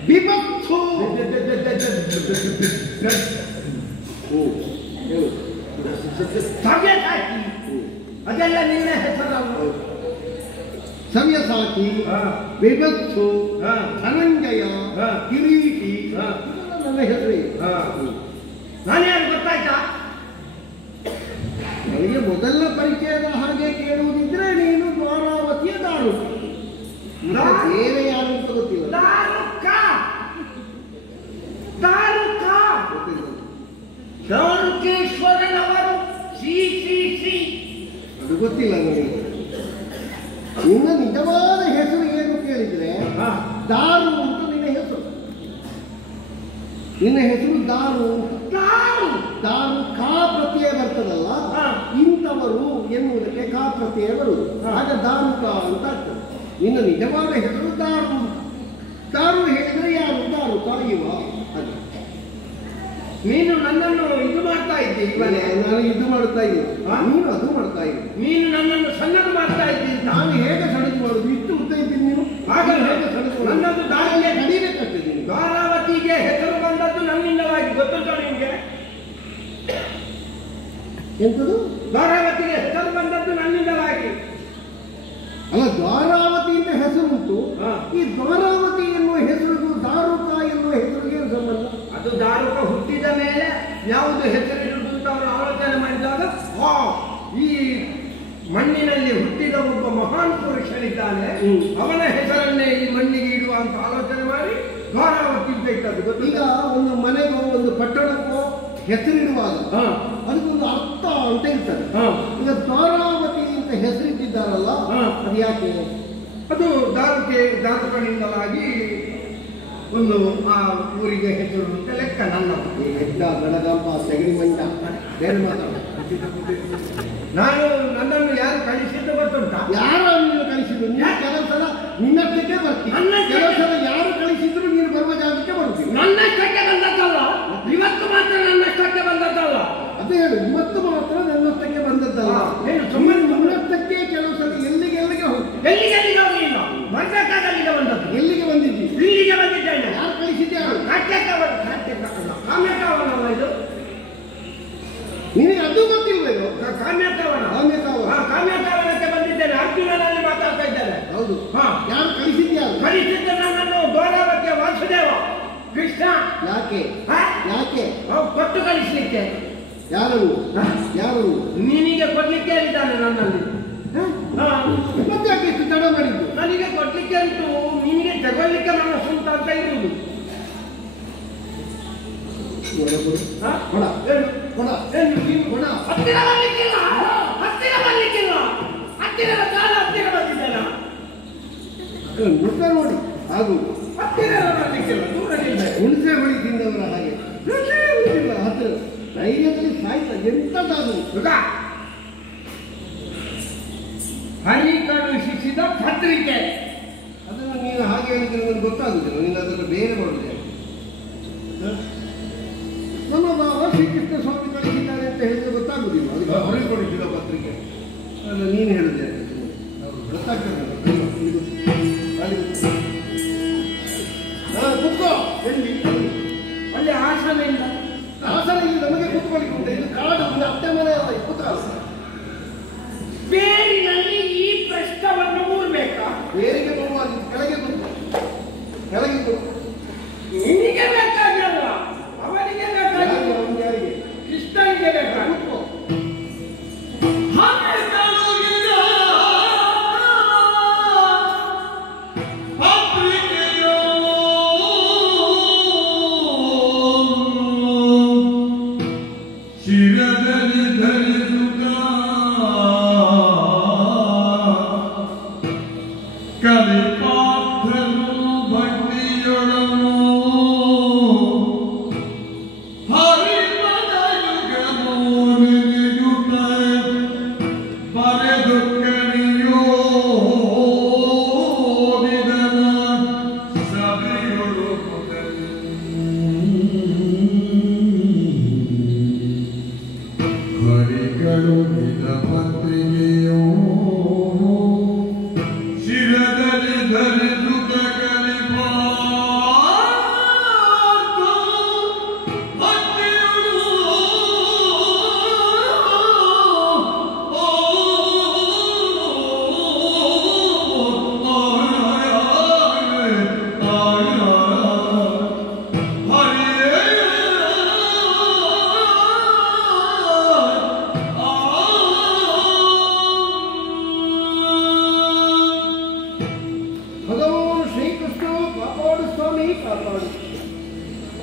ಬಿಭತ್ಸು. ಸವ್ಯಸಾಚಿ. ಅದೆಲ್ಲ ನಿನ್ನ ಹೆಸರಲ್ಲ. ಸವ್ಯಸಾಚಿ, ಬಿಭತ್ಸು, ಧನಂಜಯ, ಕಿರೀಟಿ, ನನ್ನ ಹೆಸರೇ. ನಾನ್ಯಾರು ಗೊತ್ತಾಯ್ತಾ? ನನಗೆ ಮೊದಲ ಪರಿಚಯದ ಹಾಗೆ ಕೇಳುವುದಿದ್ರೆ ನೀನು ದ್ವಾರಾವತಿಯ ದಾರು. ಬೇರೆ ಯಾರು ಅಂತ ಗೊತ್ತಿಲ್ಲ. ದಾರುಕೇಶ್ವರನವರು. ಅದು ಗೊತ್ತಿಲ್ಲ ನನಗೆ. ನಿನ್ನ ನಿಜವಾದ ಹೆಸರು ಏನು ಕೇಳಿದ್ರೆ ದಾರು ಅಂತ ನಿನ್ನ ಹೆಸರು. ನಿನ್ನ ಹೆಸರು ದಾರು. ದಾರು ಕಾ ಪ್ರತ್ಯಯ ಬರ್ತದಲ್ಲ, ಇಂಥವರು ಎನ್ನುವುದಕ್ಕೆ ಕಾ ಪ್ರತ್ಯಯ ಬರುವುದು. ಆಗ ದಾರುಕ ಅಂತ ಆಗ್ತದೆ. ನಿನ್ನ ನಿಜವಾದ ಹೆಸರು ದಾರು. ದಾರು ಹೇಳಿದ್ರೆ ಯಾರು? ದಾರುಕ ಇವ. ಅದು ನೀನು ನನ್ನನ್ನು ಇದು ಮಾಡ್ತಾ ಇದ್ದಿ. ಇವನೇ ನಾನು ಇದು ಮಾಡ್ತಾ ಇದ್ದೀನಿ, ನೀನು ಅದು ಮಾಡ್ತಾ ಇದ್ದೀನಿ. ನೀನು ನನ್ನನ್ನು ಸಣ್ಣದು ಮಾಡ್ತಾ ಇದ್ದೀನಿ. ನಾನು ಹೇಗೆ ಸಣ್ಣದು ಮಾಡುದು? ಇಷ್ಟು ಉದ್ದ ಇದ್ದೀನಿ ನೀನು. ಆಗ ಹೇಗೆ ಸಣ್ಣದು? ನನ್ನದು ದಾರಿಗೆ ಕಡಿಬೇಕಷ್ಟೇ. ನೀನು ಧಾರಾವತಿಗೆ ಹೆಸರು ಬಂದದ್ದು ನನ್ನಿಂದವಾಗಿ. ಗೊತ್ತುಂಟು ನಿಮಗೆ? ಎಂತದು? ಧಾರಾವತಿಗೆ ಹೆಸರು ಬಂದದ್ದು ನನ್ನಿಂದವಾಗಿ. ಅಲ್ಲ, ದ್ವಾರಾವತಿಯಿಂದ ಹೆಸರುಂಟು. ಈ ದ್ವಾರಾವತಿ ಎನ್ನುವ ಹೆಸರಿಗೂ ದಾರುಕ ಎನ್ನುವ ಹೆಸರಿಗೆ ಸಂಬಂಧ? ಅದು ದಾರುಕ ಹುಟ್ಟಿದ ಮೇಲೆ ಯಾವುದು ಹೆಸರಿಡುವುದು ಅಂತ ಅವರು ಆಲೋಚನೆ ಮಾಡಿದಾಗ, ಈ ಮಣ್ಣಿನಲ್ಲಿ ಹುಟ್ಟಿದ ಒಬ್ಬ ಮಹಾನ್ ಪುರುಷನಿದ್ದಾನೆ, ಅವನ ಹೆಸರನ್ನೇ ಈ ಮಣ್ಣಿಗೆ ಇಡುವ ಅಂತ ಆಲೋಚನೆ ಮಾಡಿ ದ್ವಾರಾವತಿ ಅಂತ ಇಟ್ಟದ್ದು. ಈಗ ಒಂದು ಮನೆಗೋ ಒಂದು ಪಟ್ಟಣಕ್ಕೋ ಹೆಸರಿಡುವಾಗ ಅದಕ್ಕೊಂದು ಅರ್ಥ ಅಂತ ಇರ್ತದೆ. ಈಗ ದ್ವಾರಾವತಿ ಅಂತ ಹೆಸರಿಟ್ಟಿದ್ದಾರಲ್ಲ, ಅದು ಯಾಕೆ? ಅದು ದಾರುಕನಿಂದಲಾಗಿ ಒಂದು ಆ ಊರಿಗೆ ಹೆಸರು ಅಂತ ಲೆಕ್ಕ. ನನ್ನ ಹೆಡ್ಡ ಗಡಗಂಪ ಸಗಣಿ ಮಂಡ ಬೇರೆ ಮಾತಾಡ. ನಾನು ನನ್ನನ್ನು ಯಾರು ಕಳಿಸಿದ್ದು ಗೊತ್ತುಂಟ? ಯಾರು ನೀನು ಕಳಿಸಿದ್ರು? ನೀನು ಕೆಲವು ಸಲ ನಿನ್ನಷ್ಟಕ್ಕೆ ಬರ್ತೀನಿ, ಕೆಲವು ಸಲ ಯಾರು ಕಳಿಸಿದ್ರು ನೀನು ಬರುವ ಜಾಗಕ್ಕೆ ಬರ್ತೀನಿ. ನನ್ನಷ್ಟಕ್ಕೆ ಬಂದದ್ದಲ್ಲ, ಇವತ್ತು ಮಾತ್ರ ನನ್ನಷ್ಟಕ್ಕೆ ಬಂದದ್ದಲ್ಲ. ಅದೇ ಹೇಳು, ಇವತ್ತು ಮಾತ್ರ ನನ್ನಷ್ಟಕ್ಕೆ ಬಂದದ್ದಲ್ಲ. ಸುಮ್ಮನೆ ನನ್ನಷ್ಟಕ್ಕೆ ಕೆಲವು ಸಲ ಎಲ್ಲಿಗೆ ಹೋಗ್ತೀನಿ. ಎಲ್ಲಿಗೆ ಹೋಗಲಿಲ್ಲ, ಮರ್ಕಟ್ಟದಲ್ಲಿಗೆ ಬಂದದ್ದು. ಎಲ್ಲಿಗೆ ಬಂದಿದ್ದಿ? ಇಲ್ಲಿಗೆ ಬಂದಿದ್ದೇನೆ. ಯಾರು ಕಳಿಸಿದ್ದೆ? ಕಾಮ್ಯಕವನವ ಇದು. ನಿನಗೆ ಅದು ಗೊತ್ತಿಲ್ವೇನು? ಕಾಮ್ಯಕವನ. ಕಾಮ್ಯಕವನಕ್ಕೆ ಬಂದಿದ್ದೇನೆ. ಅರ್ಜುನನಲ್ಲಿ ಮಾತಾಡ್ತಾ ಇದ್ದೇನೆ. ಹೌದು. ಯಾರು ಕಳಿಸಿದ್ಯಾ? ಕಳಿಸಿದ್ದ ನನ್ನನ್ನು ದ್ವಾರಾವತಿಯ ವಾಸುದೇವ ಕೃಷ್ಣ. ಯಾಕೆ? ಕೊಟ್ಟು ಕಳಿಸ್ಲಿಕ್ಕೆ. ಯಾರು? ನಿನಗೆ ಕೊಡ್ಲಿಕ್ಕೆ ಹೇಳಿದ್ದಾನೆ ನನ್ನಲ್ಲಿ. ಮತ್ತೆ ಯಾಕೆ ಇಷ್ಟು ತಡ ಮಾಡಿದ್ದು? ನನಗೆ ಕೊಡ್ಲಿಕ್ಕೆ ಉಂಟು, ನಿನಗೆ ತಗೊಳ್ಲಿಕ್ಕೆ ಮನಸ್ಸು ಉಂಟು ಅಂತ ಇರುವುದು. ಕೊಡ ಕೊಡ ನೀನು ಕೊಡ. ಹತ್ತಿರ ಬರ್ಲಿಕ್ಕಿಲ್ಲ, ಹತ್ತಿರ ಬರ್ಲಿಕ್ಕಿಲ್ಲ, ಹತ್ತಿರದ ಕಾಲ ಹತ್ತಿರ ಬಂದಿದ್ದೇನ ಮುಖ ನೋಡಿ ಹಾಗೂ ಹತ್ತಿರ ಬರ್ಲಿಕ್ಕಿಲ್ಲ, ದೂರ ನಿಲ್ಬೇಕು. ಹುಣಸೆ ಬಳಿ ತಿಂದವರ ಹಾಗೆ ಇಲ್ಲ ಹತ್ತಿರ ಧೈರ್ಯದಲ್ಲಿ ಸಾಯ್ತ ಎಂತದಾದ್ರು ಹರಿ ಕಳುಹಿಸಿದ ಪತ್ರಿಕೆ. ಅದನ್ನು ನೀನು ಹಾಗೆ ಹೇಳಿದ್ರೆ ನನಗೆ ಗೊತ್ತಾಗುದಿಲ್ಲ, ನೀನು ಅದನ್ನು ಬೇರೆ ಮಾಡುದೇ. ನಮ್ಮ ಬಾಬಾ ಶ್ರೀಕೃಷ್ಣ ಸ್ವಾಮಿ ಕಳಿಸಿದ್ದಾರೆ ಅಂತ ಹೇಳಿದ್ರೆ ಗೊತ್ತಾಗುದಿಲ್ಲ, ಅದಕ್ಕೆ ಹೊರಗೆ ಕೊಡಿಸಿದ ಪತ್ರಿಕೆ ಅಲ್ಲ ನೀನು ಹೇಳಿದೆ ಗೊತ್ತಾಗ್ತದೆ. ಕುತ್ಕೋ ಎಲ್ಲಿ ಅಲ್ಲಿ ಆಸನ ಇಲ್ಲ, ಆಸನ ಇಲ್ಲಿ ನಮಗೆ ಕೂತ್ಕೊಳ್ಳಿಕ್ಕೆ ಇದು ಕಾಡು ಅತ್ತೆ ಮನೆ ಅಲ್ಲ ಕೂತ್ಕೋ. ಬೇರಿನಲ್ಲಿ ಈ ಪ್ರಶ್ನವನ್ನು ಮೂಡ್ಬೇಕಾ? ಬೇರಿಗೆ ಬರುವಾಗ ಕೆಳಗೆ ಕೂತ್ಕೋ, ಕೆಳಗೆ ಕೂತ್ಕೋ. ನಿನಗೆ ಬೇಕಾಗಿಲ್ಲ, ಅವನಿಗೆ ಬೇಕಾಗಿಲ್ಲ, ಯಾರಿಗೆ ಕೃಷ್ಣನಿಗೆ ಬೇಕಾಗಿ ಕೂತ್ಕೋ.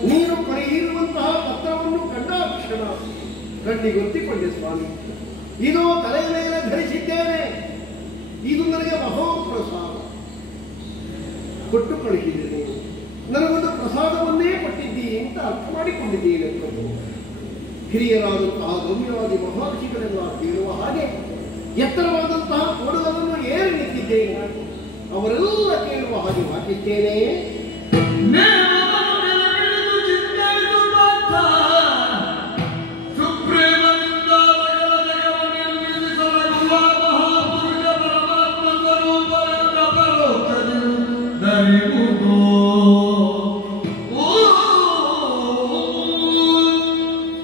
ನೀನು ಕರೆಯಿರುವಂತಹ ಪತ್ರವನ್ನು ಕಂಡಾಕ್ಷಣ ಕಣ್ಣಿಗೊತ್ತಿಕೊಂಡೆ ಸ್ವಾಮಿ. ಇದು ತಲೆಯ ಮೇಲೆ ಧರಿಸಿದ್ದೇನೆ, ಇದು ನನಗೆ ಮಹೋಪ್ರಸಾದ ಕೊಟ್ಟು ಕಳಿಸಿದ್ದೇನೆ. ನನಗೊಂದು ಪ್ರಸಾದವನ್ನೇ ಕೊಟ್ಟಿದ್ದೀ ಅಂತ ಅರ್ಥ ಮಾಡಿಕೊಂಡಿದ್ದೀನಿ. ಪ್ರಭು ಹಿರಿಯರಾದಂತಹ ಗಮ್ಯವಾದಿ ಮಹರ್ಷಿಗಳೆಲ್ಲ ಕೇಳುವ ಹಾಗೆ ಎತ್ತರವಾದಂತಹ ಕೊಡುಗಳನ್ನು ಏರಿ ನಿಂತಿದ್ದೇನೆ. ಅವರೆಲ್ಲ ಕೇಳುವ ಹಾಗೆ ವಾಚಿದ್ದೇನೆ.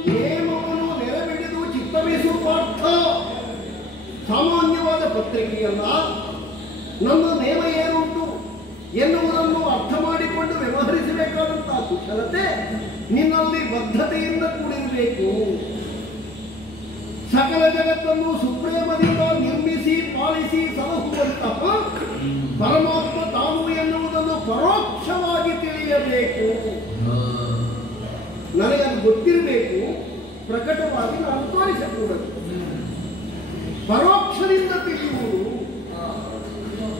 ನೇಮವನ್ನು ನೆರಬಿಡಿದು ಚಿತ್ತವಿಸುವ ಪಾಠ ಸಾಮಾನ್ಯವಾದ ಪತ್ರಿಕೆಯಲ್ಲ. ನನ್ನ ನೇಮ ಏನುಂಟು ಎನ್ನುವುದನ್ನು ಅರ್ಥ ಮಾಡಿಕೊಂಡು ವ್ಯವಹರಿಸಬೇಕಾದಂತಹ ಕುಶಲತೆ ನಿನ್ನಲ್ಲಿ ಬದ್ಧತೆಯಿಂದ ಕೂಡಿರಬೇಕು. ಸಕಲ ಜಗತ್ತನ್ನು ಸುಪ್ರೇಮದಿಂದ ನಿರ್ಮಿಸಿ ಪಾಲಿಸಿ ಸಲಹುವಂತಹ ಪರಮಾತ್ಮ ತಾನು ಎನ್ನುವುದನ್ನು ಪರೋಕ್ಷವಾಗಿ ತಿಳಿಯಬೇಕು. ನನಗೆ ಅದು ಗೊತ್ತಿರಬೇಕು, ಪ್ರಕಟವಾಗಿ ನಾನು ತೋರಿಸಕೂಡದು. ಪರೋಕ್ಷದಿಂದ ತಿಳಿಯುವುದು.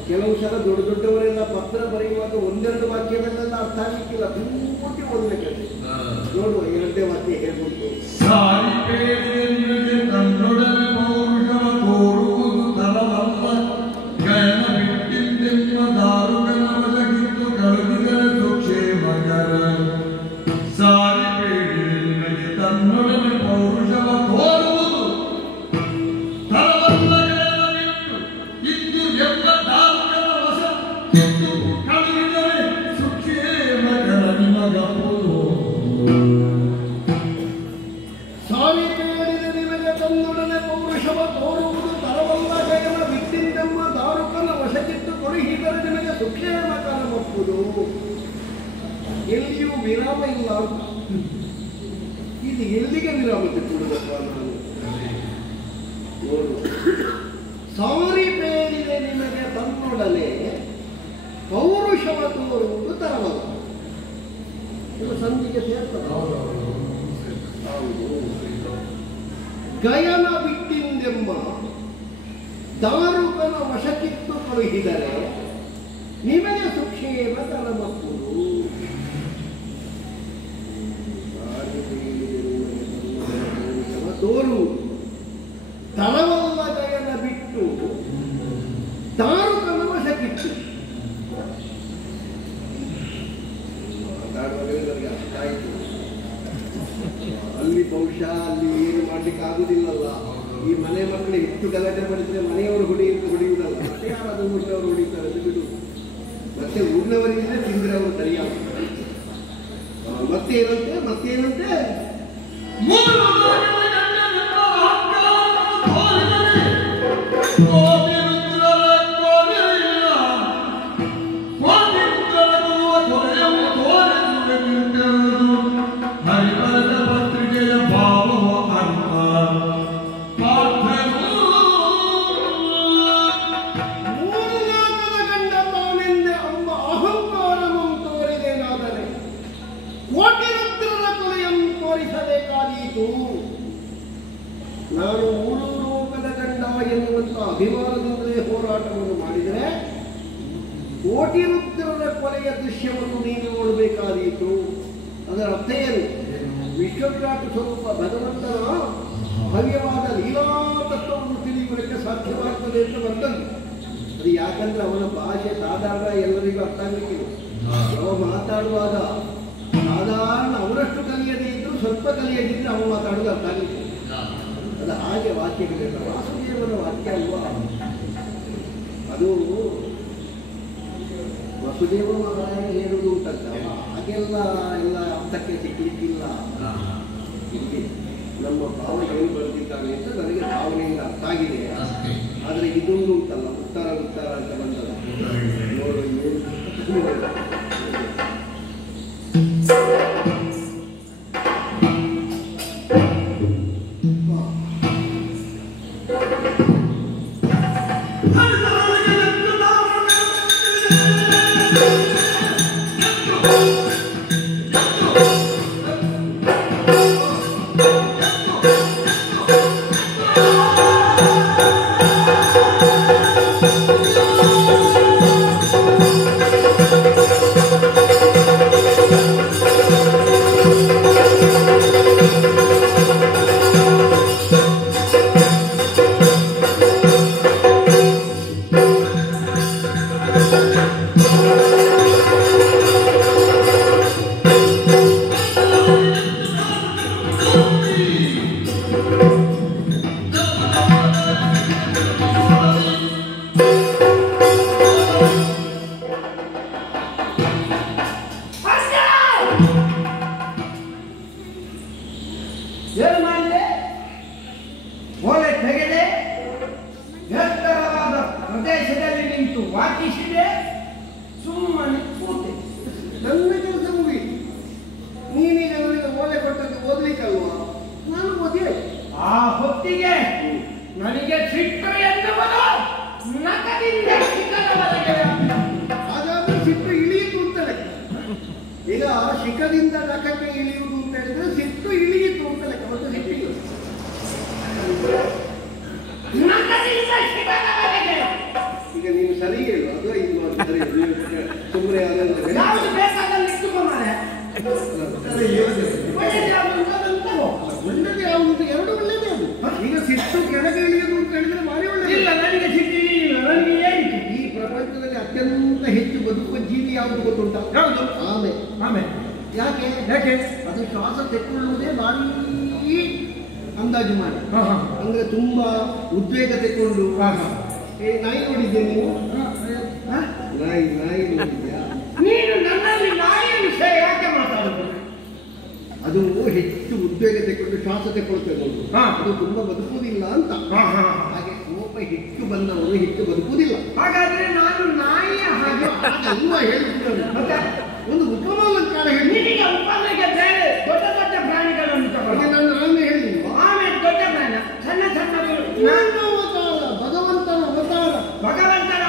ಕೆಲವು ಸಲ ದೊಡ್ಡ ದೊಡ್ಡವರೆಲ್ಲ ಪತ್ರ ಬರೆಯುವಾಗ ಒಂದೆರಡು ವಾಕ್ಯದಲ್ಲೆಲ್ಲ ಅರ್ಥ ಆಗಲಿಕ್ಕಿಲ್ಲ, ಪೂರ್ತಿ ಓದಬೇಕಂತೆ. ನೋಡುವ ಎರಡೇ ವಾಕ್ಯ ಹೇಳ್ಬಿಟ್ಟು ಎಲ್ಲಿಯೂ ವಿರಾಮ ಇಲ್ಲ. ಇದು ಎಲ್ಲಿಗೆ ವಿರಾಮ ತೆಗೆದುಕೊಳ್ಳುವ ನೋಡು. ಸಾರಿ ಬೇರಿದೆ ನಿಮಗೆ ತನ್ನೊಡನೆ ಪೌರುಷವ ತೋರುವುದು ತರವಲ್ಲ. ಇದು ಸಂಧಿಗೆ ಸೇರ್ತದೆ. ಗಯನ ಬಿಟ್ಟಿಂದೆಂಬ ದಾರುಕನ ವಶಕ್ಕಿತ್ತು ಕಳುಹಿದರೆ ನಿಮಗೆ ಸುಕ್ಷೇಮ ತಲಮಪ್ಪುದು. ತೋರು ತಲವಲ್ಲ ಗಯನ ಬಿಟ್ಟು ದಾರುಕನ ವಶಕ್ಕಿತ್ತು. ಮಾತಾಡುವಾಗಲೇ ನನಗೆ ಅರ್ಥ ಆಯಿತು. ಅಲ್ಲಿ ಬಹುಶಃ ಅಲ್ಲಿ ಏನು ಮಾಡ್ಲಿಕ್ಕೆ ಆಗುದಿಲ್ಲಲ್ಲ. ಈ ಮನೆ ಮಕ್ಕಳು ಹೆಚ್ಚು ಗಲಾಟೆ ಮಾಡಿದ್ರೆ ಮನೆಯವರು ಹೊಡೆಯುವುದಲ್ಲ, ಮತ್ತೆ ಯಾರಾದ್ರೂ ಊರಿನವರು ಹೊಡಿತಾರೆ, ಅದು ಬಿಡು. ಮತ್ತೆ ಊರಿನವರಿಂದ ತಿಂದ್ರೆ ಅವರು ಸರಿಯಾಗ ಮತ್ತೇನಂತೆ ನಾನು ಮೂರು ಲೋಕದ ಗಂಡ ಎನ್ನುವಂತ ಅಭಿಮಾನದಿಂದಲೇ ಹೋರಾಟವನ್ನು ಮಾಡಿದರೆ ಕೋಟಿ ರುದ್ರರ ಕೊಲೆಯ ದೃಶ್ಯವನ್ನು ನೀನು ನೋಡಬೇಕಾದೀತು. ಅದರ ಅರ್ಥ ಏನು? ವಿಶ್ವವಿರಾಟ್ ಸ್ವರೂಪ ಭಗವಂತನ ಭವ್ಯವಾದ ಲೀಲಾ ತತ್ವವನ್ನು ತಿಳಿಯುವುದಕ್ಕೆ ಸಾಧ್ಯವಾಗ್ತದೆ ಅಂತ ಬಂದದ್ದು. ಅದು ಯಾಕಂದ್ರೆ ಅವನ ಭಾಷೆ ಸಾಧಾರಣ ಎಲ್ಲರಿಗೂ ಅರ್ಥ ಆಗಲಿಕ್ಕಿಲ್ಲ. ಅವ ಮಾತಾಡುವಾಗ ಸಾಧಾರಣ ಅವರಷ್ಟು ಕಲಿಯದೇ ಇದ್ರು ಸ್ವಲ್ಪ ಕಲಿಯದಿದ್ರೆ ಅವ ಮಾತಾಡೋದು ಅರ್ಥ ಆಗಲಿಕ್ಕಿಲ್ಲ. ಅದು ಹಾಗೆ ವಾಕ್ಯಗಳಿಲ್ಲ. ವಾಸುದೇವನ ವಾಕ್ಯ ಅಲ್ವಾ ಅದು? ವಸುದೇವ ಮಹಾರಾಯ ಹೇಳುವುದು ಉಂಟಂತ ಹಾಗೆಲ್ಲ ಅರ್ಥಕ್ಕೆ ಸಿಕ್ಕಲಿಕ್ಕಿಲ್ಲ. ಇಲ್ಲಿ ನಮ್ಮ ಭಾವ ಏನು ಬರೆದಿದ್ದಾನೆ ಅಂತ ನನಗೆ ಭಾವನೆಯಿಂದ ಅರ್ಥ ಆಗಿದೆ. ಆದರೆ ಇದೊಂದು ಉಂಟಲ್ಲ, ಉತ್ತರ ಅಂತ ಬಂದಲ್ಲ, ನೋಡು ಅಂದಾಜು ಮಾಡಿ. ಅಂದ್ರೆ ತುಂಬಾ ಉದ್ವೇಗ ತೆಕ್ಕೊಂಡು ನಾಯಿ ನೋಡಿದ್ದೆ ನೀನು? ನಾಯಿ ನೋಡಿದ್ಯಾ ನೀನು? ನನ್ನಲ್ಲಿ ನಾಯಿಯ ವಿಷಯ ಯಾಕೆ ಮಾತಾಡುದು? ಅದು ಹೆಚ್ಚು ಉದ್ವೇಗ ತೆಕ್ಕೊಂಡು ಶ್ವಾಸ ತೆಕ್ಕೊಳ್ತೇವೆ, ಅದು ತುಂಬಾ ಬದುಕುವುದಿಲ್ಲ ಅಂತ. ಹಾಗೆ ಕೋಪ ಹೆಚ್ಚು ಬಂದವರು ಹೆಚ್ಚು ಬದುಕುವುದಿಲ್ಲ. ಹಾಗಾದ್ರೆ ನಾನು ನಾಯಿಯ ಹಾಗೆ ಅಲ್ವಾ ಹೇಳ್ತಿದ್ದಾರೆ? ಒಂದು ಉಪಮಾಲಂಕಾರ ಹೇಳಿ. ನಿನಗೆ ಉಪಮೆಗೆ ಬೇರೆ ದೊಡ್ಡ ದೊಡ್ಡ ಪ್ರಾಣಿಗಳನ್ನು ತಗೊಂಡು ನಾನು ಹೇಳಿಲ್ವಾ? ಆಮೇಲೆ ದೊಡ್ಡ ಪ್ರಾಣಿ, ಸಣ್ಣ ಸಣ್ಣಗಳು. ಅವತಾರ, ಭಗವಂತನ ಅವತಾರ. ಭಗವಂತನ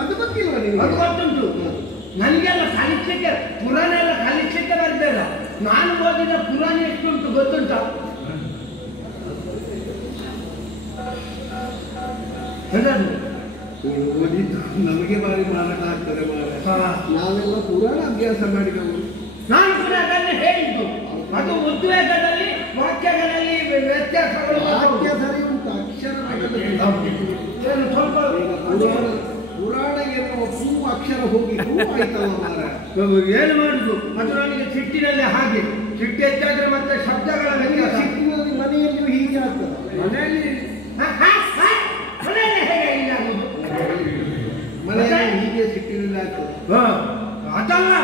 ಅದು ಗೊತ್ತಿಲ್ವ ನಿಮಗೆ? ಅದು ಗೊತ್ತುಂಟು. ನನಗೆಲ್ಲ ಕಲಿಸ್ಲಿಕ್ಕೆ ಪುರಾಣ ಎಲ್ಲ ಕಲಿಸ್ಲಿಕ್ಕೆ ಬರ್ತೇವೆ. ನಾನು ಓದಿದ ಪುರಾಣ ಎಷ್ಟುಂಟು ಗೊತ್ತುಂಟ? ಓದಿದ್ದು ನಮಗೆ ಬಾರಿ ಮಾರಾಟ ಆಗ್ತದೆ ನಾವೆಲ್ಲ ಪುರಾಣ ಅಭ್ಯಾಸ ಮಾಡಿದವು. ನಾನು ಕೂಡ ಅದನ್ನೇ ಹೇಳಿದ್ದು. ಅದು ಉದ್ವೇಗದಲ್ಲಿ ವಾಕ್ಯಗಳಲ್ಲಿ ವ್ಯತ್ಯಾಸಗಳು. ವಾಕ್ಯ ಸರಿ ಉಂಟು, ಅಕ್ಷರ ಏನು ಸ್ವಲ್ಪ ಪುರಾಣ ಎನ್ನುವ ಪೂ ಅಕ್ಷರ ಹೋಗಿ ಹೂ ಆಯ್ತಲ್ಲ ಮಾರ. ಏನು ಮಾಡುದು? ಅದು ನನಗೆ ಸಿಟ್ಟಿನಲ್ಲಿ ಹಾಗೆ ಸಿಟ್ಟು ಹೆಚ್ಚಾದ್ರೆ ಮತ್ತೆ ಶಬ್ದಗಳ ವ್ಯತ್ಯಾಸ. ಸಿಟ್ಟಿನಲ್ಲಿ ಮನೆಯಲ್ಲಿ ಹೀಗೆ ಆಗ್ತದೆ. ಮನೆಯಲ್ಲಿ ಮನೆಯಲ್ಲಿ ಹೇಗೆ ಹೀಗಾಗುದು? ಮನೆಯಲ್ಲಿ ಹೀಗೆ ಸಿಟ್ಟಿನಲ್ಲಿ ಆಗ್ತದೆ. ಅದಲ್ಲ,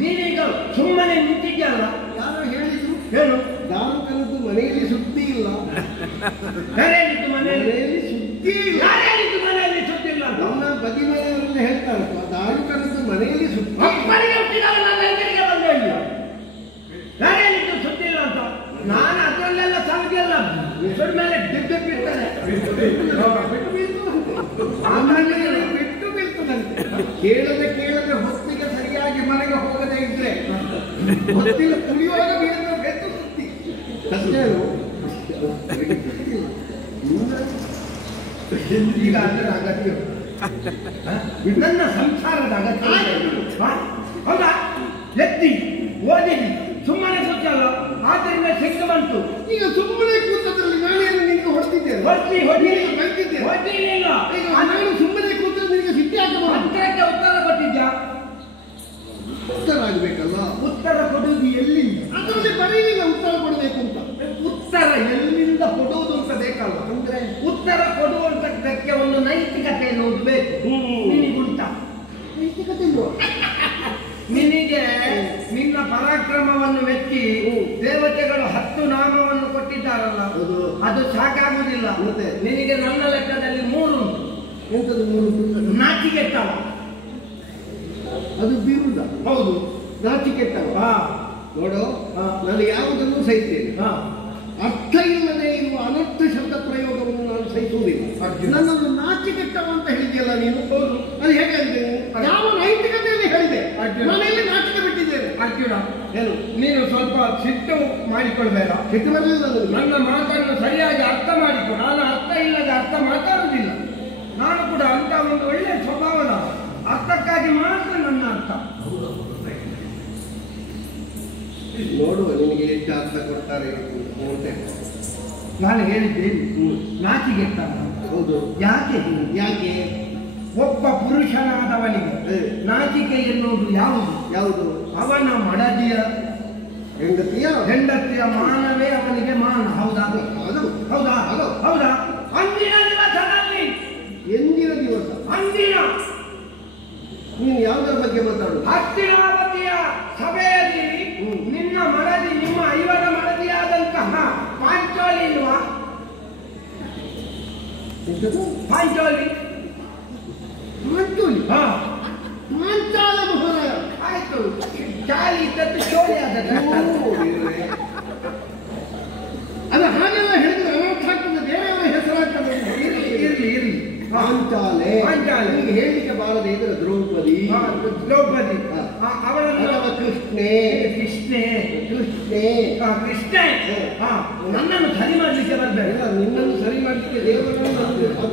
ನೀನೀಗ ಸುಮ್ಮನೆ ನಿಂತಿದ್ಯಲ್ಲ. ಯಾರೋ ಹೇಳಿದ್ರು ಏನು? ದಾರು ಕಲಿತು ಮನೆಯಲ್ಲಿ ಸುದ್ದಿ ಇಲ್ಲ. ಯಾರೇನಿದ್ದು ಮನೆಯಲ್ಲಿ ಸುದ್ದಿ ಇಲ್ಲ. ಯಾರೇನಿದ್ದು ಮನೆಯಲ್ಲಿ ಸುದ್ದಿ ಇಲ್ಲ ಅಂತ ನಮ್ಮ ಬದಿ ಮನೆಯವರೆಲ್ಲ ಹೇಳ್ತಾರಪ್ಪ, ದಾರು ಕಲಿತು ಮನೆಯಲ್ಲಿ ಸುದ್ದಿ. ಅಪ್ಪನಿಗೆ ಹುಟ್ಟಿದವ ನನ್ನ ಎದುರಿಗೆ ಬಂದು ಹೇಳಿ ಯಾರೇನಿದ್ದು ಸುದ್ದಿ ಇಲ್ಲ ಅಂತ. ನಾನು ಅದರಲ್ಲೆಲ್ಲ ಸಮಜಿಯಲ್ಲ, ಹೆಸರು ಮೇಲೆ ಬಿಟ್ಟಿರ್ತಾನೆ. ಬಿಟ್ಟು ಬೀಳ್ತದಂತೆ. ಕೇಳದೆ ಹೊತ್ತಿಗೆ ಸರಿಯಾಗಿ ಮನೆಗೆ ಹೋಗದೆ ಇದ್ರೆ ಹೊತ್ತಿಗೆ ಕುಡಿಯುವಾಗ ಬೀಳದ ಬೆತ್ತು ಸುತ್ತಿ ಅಷ್ಟೇ. ಈಗ ಅದರ ಅಗತ್ಯ ನನ್ನ ಸಂಸಾರದ ಅಗತ್ಯ. ಹೌದಾ? ಎತ್ತಿ ಓದಿನಿ, ಸುಮ್ಮನೆ ಸುತ್ತಲ್ಲ, ಆದ್ದರಿಂದ ಸಿಕ್ಕ ಬಂತು. ಈಗ ಸುಮ್ಮನೆ ಕೂತದ್ರಲ್ಲಿ ನಾನೇನು ನಿನಗೆ ಹೊಡ್ತಿದ್ದೇನೆ? ಹೊಡ್ಲಿಲ್ಲ. ಈಗ ನಾನು ಸುಮ್ಮನೆ ಕೂತರೆ ನಿನಗೆ ಸಿಟ್ಟಿ ಹಾಕಬಹುದು. ಮಂತ್ರಕ್ಕೆ ಉತ್ತರ ಕೊಟ್ಟಿದ್ದ. ಉತ್ತರ ಆಗ್ಬೇಕಲ್ಲ. ಉತ್ತರ ಕೊಡುವುದು ಎಲ್ಲಿಂದ? ಅದರಲ್ಲಿ ಬರೀಲಿಲ್ಲ ಉತ್ತರ ಕೊಡಬೇಕು ಅಂತ. ಉತ್ತರ ಎಲ್ಲಿಂದ ಕೊಡುವುದು ಅಂತ ಬೇಕಲ್ಲ. ಅಂದ್ರೆ ಉತ್ತರ ಕೊಡುವಂತಕ್ಕೆ ಒಂದು ನೈತಿಕತೆ ಅನ್ನೋದು ಬೇಕು. ನಿನಗುಂಟ ನೈತಿಕತೆ ಇಲ್ವಾ? ನಿನಗೆ ನಿನ್ನ ಪರಾಕ್ರಮವನ್ನು ಮೆಚ್ಚಿ ದೇವತೆಗಳು 10 ನಾಮವನ್ನು ಕೊಟ್ಟಿದ್ದಾರಲ್ಲ, ಅದು ಸಾಕಾಗುವುದಿಲ್ಲ. ನಿನಗೆ ನನ್ನ ಲೆಕ್ಕದಲ್ಲಿ 3 ಉಂಟು. ಎಂತದ್ದು 3? ನಾಚಿಕೆಟ್ಟವ. ಅದು ಬಿರುದ. ಹೌದು, ನಾಚಿಕೆಟ್ಟವ. ನೋಡು, ನಾನು ಯಾವುದನ್ನು ಸಹಿಸ್ತೇನೆ. ಅರ್ಥ ಇಲ್ಲದೆ ಇರುವ ಅನರ್ಥ ಶಬ್ದ ಪ್ರಯೋಗವನ್ನು ನಾನು ಸಹಿಸುವುದಿಲ್ಲ. ನನ್ನನ್ನು ನಾಚಿಕೆಟ್ಟವ ಅಂತ ಹೇಳಿದೆಯಲ್ಲ ನೀನು. ಅದು ಹೇಗೆ ಹೇಳಿದೆ? ಯಾವ ನೈತಿಕತೆಯಲ್ಲಿ ಹೇಳಿದೆ? ಮನೆಯಲ್ಲಿ ನಾಚಿಕೆ ಬಿಟ್ಟಿದ್ದೇನೆ. ಅರ್ಜುನ, ಏನು ನೀನು ಸ್ವಲ್ಪ ಸಿಟ್ಟು ಮಾಡಿಕೊಳ್ಬೇಡ. ಸಿಟ್ಟು ಬರಲಿಲ್ಲ. ನನ್ನ ಮಾತನ್ನು ಸರಿಯಾಗಿ ಅರ್ಥ ಮಾಡಿಕೊ. ನಾನು ಅರ್ಥ ಇಲ್ಲದ ಅರ್ಥ ಮಾತಾಡುವುದಿಲ್ಲ. ನಾನು ಕೂಡ ಅಂತ ಒಂದು ಒಳ್ಳೆ ಸ್ವಭಾವದ ಅರ್ಥಕ್ಕಾಗಿ ಮಾತ್ರ ನನ್ನ ಅರ್ಥ. ನೋಡುವ ನಿನಗೆ ಎಷ್ಟು ಅರ್ಥ ಕೊಡ್ತಾರೆ. ನಾನು ಹೇಳಿದ್ದೇನೆ ನಾಚಿಗೆಟ್ಟ. ಹೌದು. ಯಾಕೆ ಒಬ್ಬ ಪುರುಷನಾದವನಿಗೆ ನಾಚಿಕೆ ಎನ್ನುವುದು ಯಾವುದು? ಅವನ ಮಡದಿಯ ಹೆಂಡತಿಯ ಮಾನವೇ ಅವನಿಗೆ ಮಾನ. ಹೌದಾ? ಹೌದಾ? ಅಂದಿನ ದಿವಸದಲ್ಲಿ, ಎಂದಿನ ದಿವಸ, ಅಂದಿನ ನೀನು ಯಾವುದರ ಬಗ್ಗೆ ಮಾತಾಡು? ಹಸ್ತಿನಾವತಿಯ ಸಭೆಯಲ್ಲಿ ನಿನ್ನ ಮಡದಿ, ನಿಮ್ಮ 5ರ ಮಡದಿಯಾದಂತಹ ಪಾಂಚಾಲಿ ಇಲ್ವಾ? ಪಾಂಚಾಲಿ ಪಾಂಚಾಲ ಮಹಾರಾಯ. ಆಯ್ತು, ಚಾಲಿ ಇದ್ದದ್ದು ಚೋಳಿ ಆದದ್ದು. ಅದು ಹಾಗೆಲ್ಲ ಹೇಳಿದ್ರೆ ಅನರ್ಥ ಆಗ್ತದೆ, ಬೇರೆಯವರ ಹೆಸರಾಗ್ತದೆ. ಇರ್ಲಿ. ಪಾಂಚಾಲೆ ನಿಮಗೆ ಹೇಳಲಿಕ್ಕೆ ಬಾರದೆ ಇದ್ರೆ ದ್ರೌಪದಿ. ಅವಳನ್ನು ಕೃಷ್ಣೆ ನನ್ನನ್ನು ಸರಿ ಮಾಡ್ಲಿಕ್ಕೆ ಬರ್ಬೇಡ. ನಿನ್ನನ್ನು ಸರಿ ಮಾಡ್ಲಿಕ್ಕೆ ದೇವರನ್ನು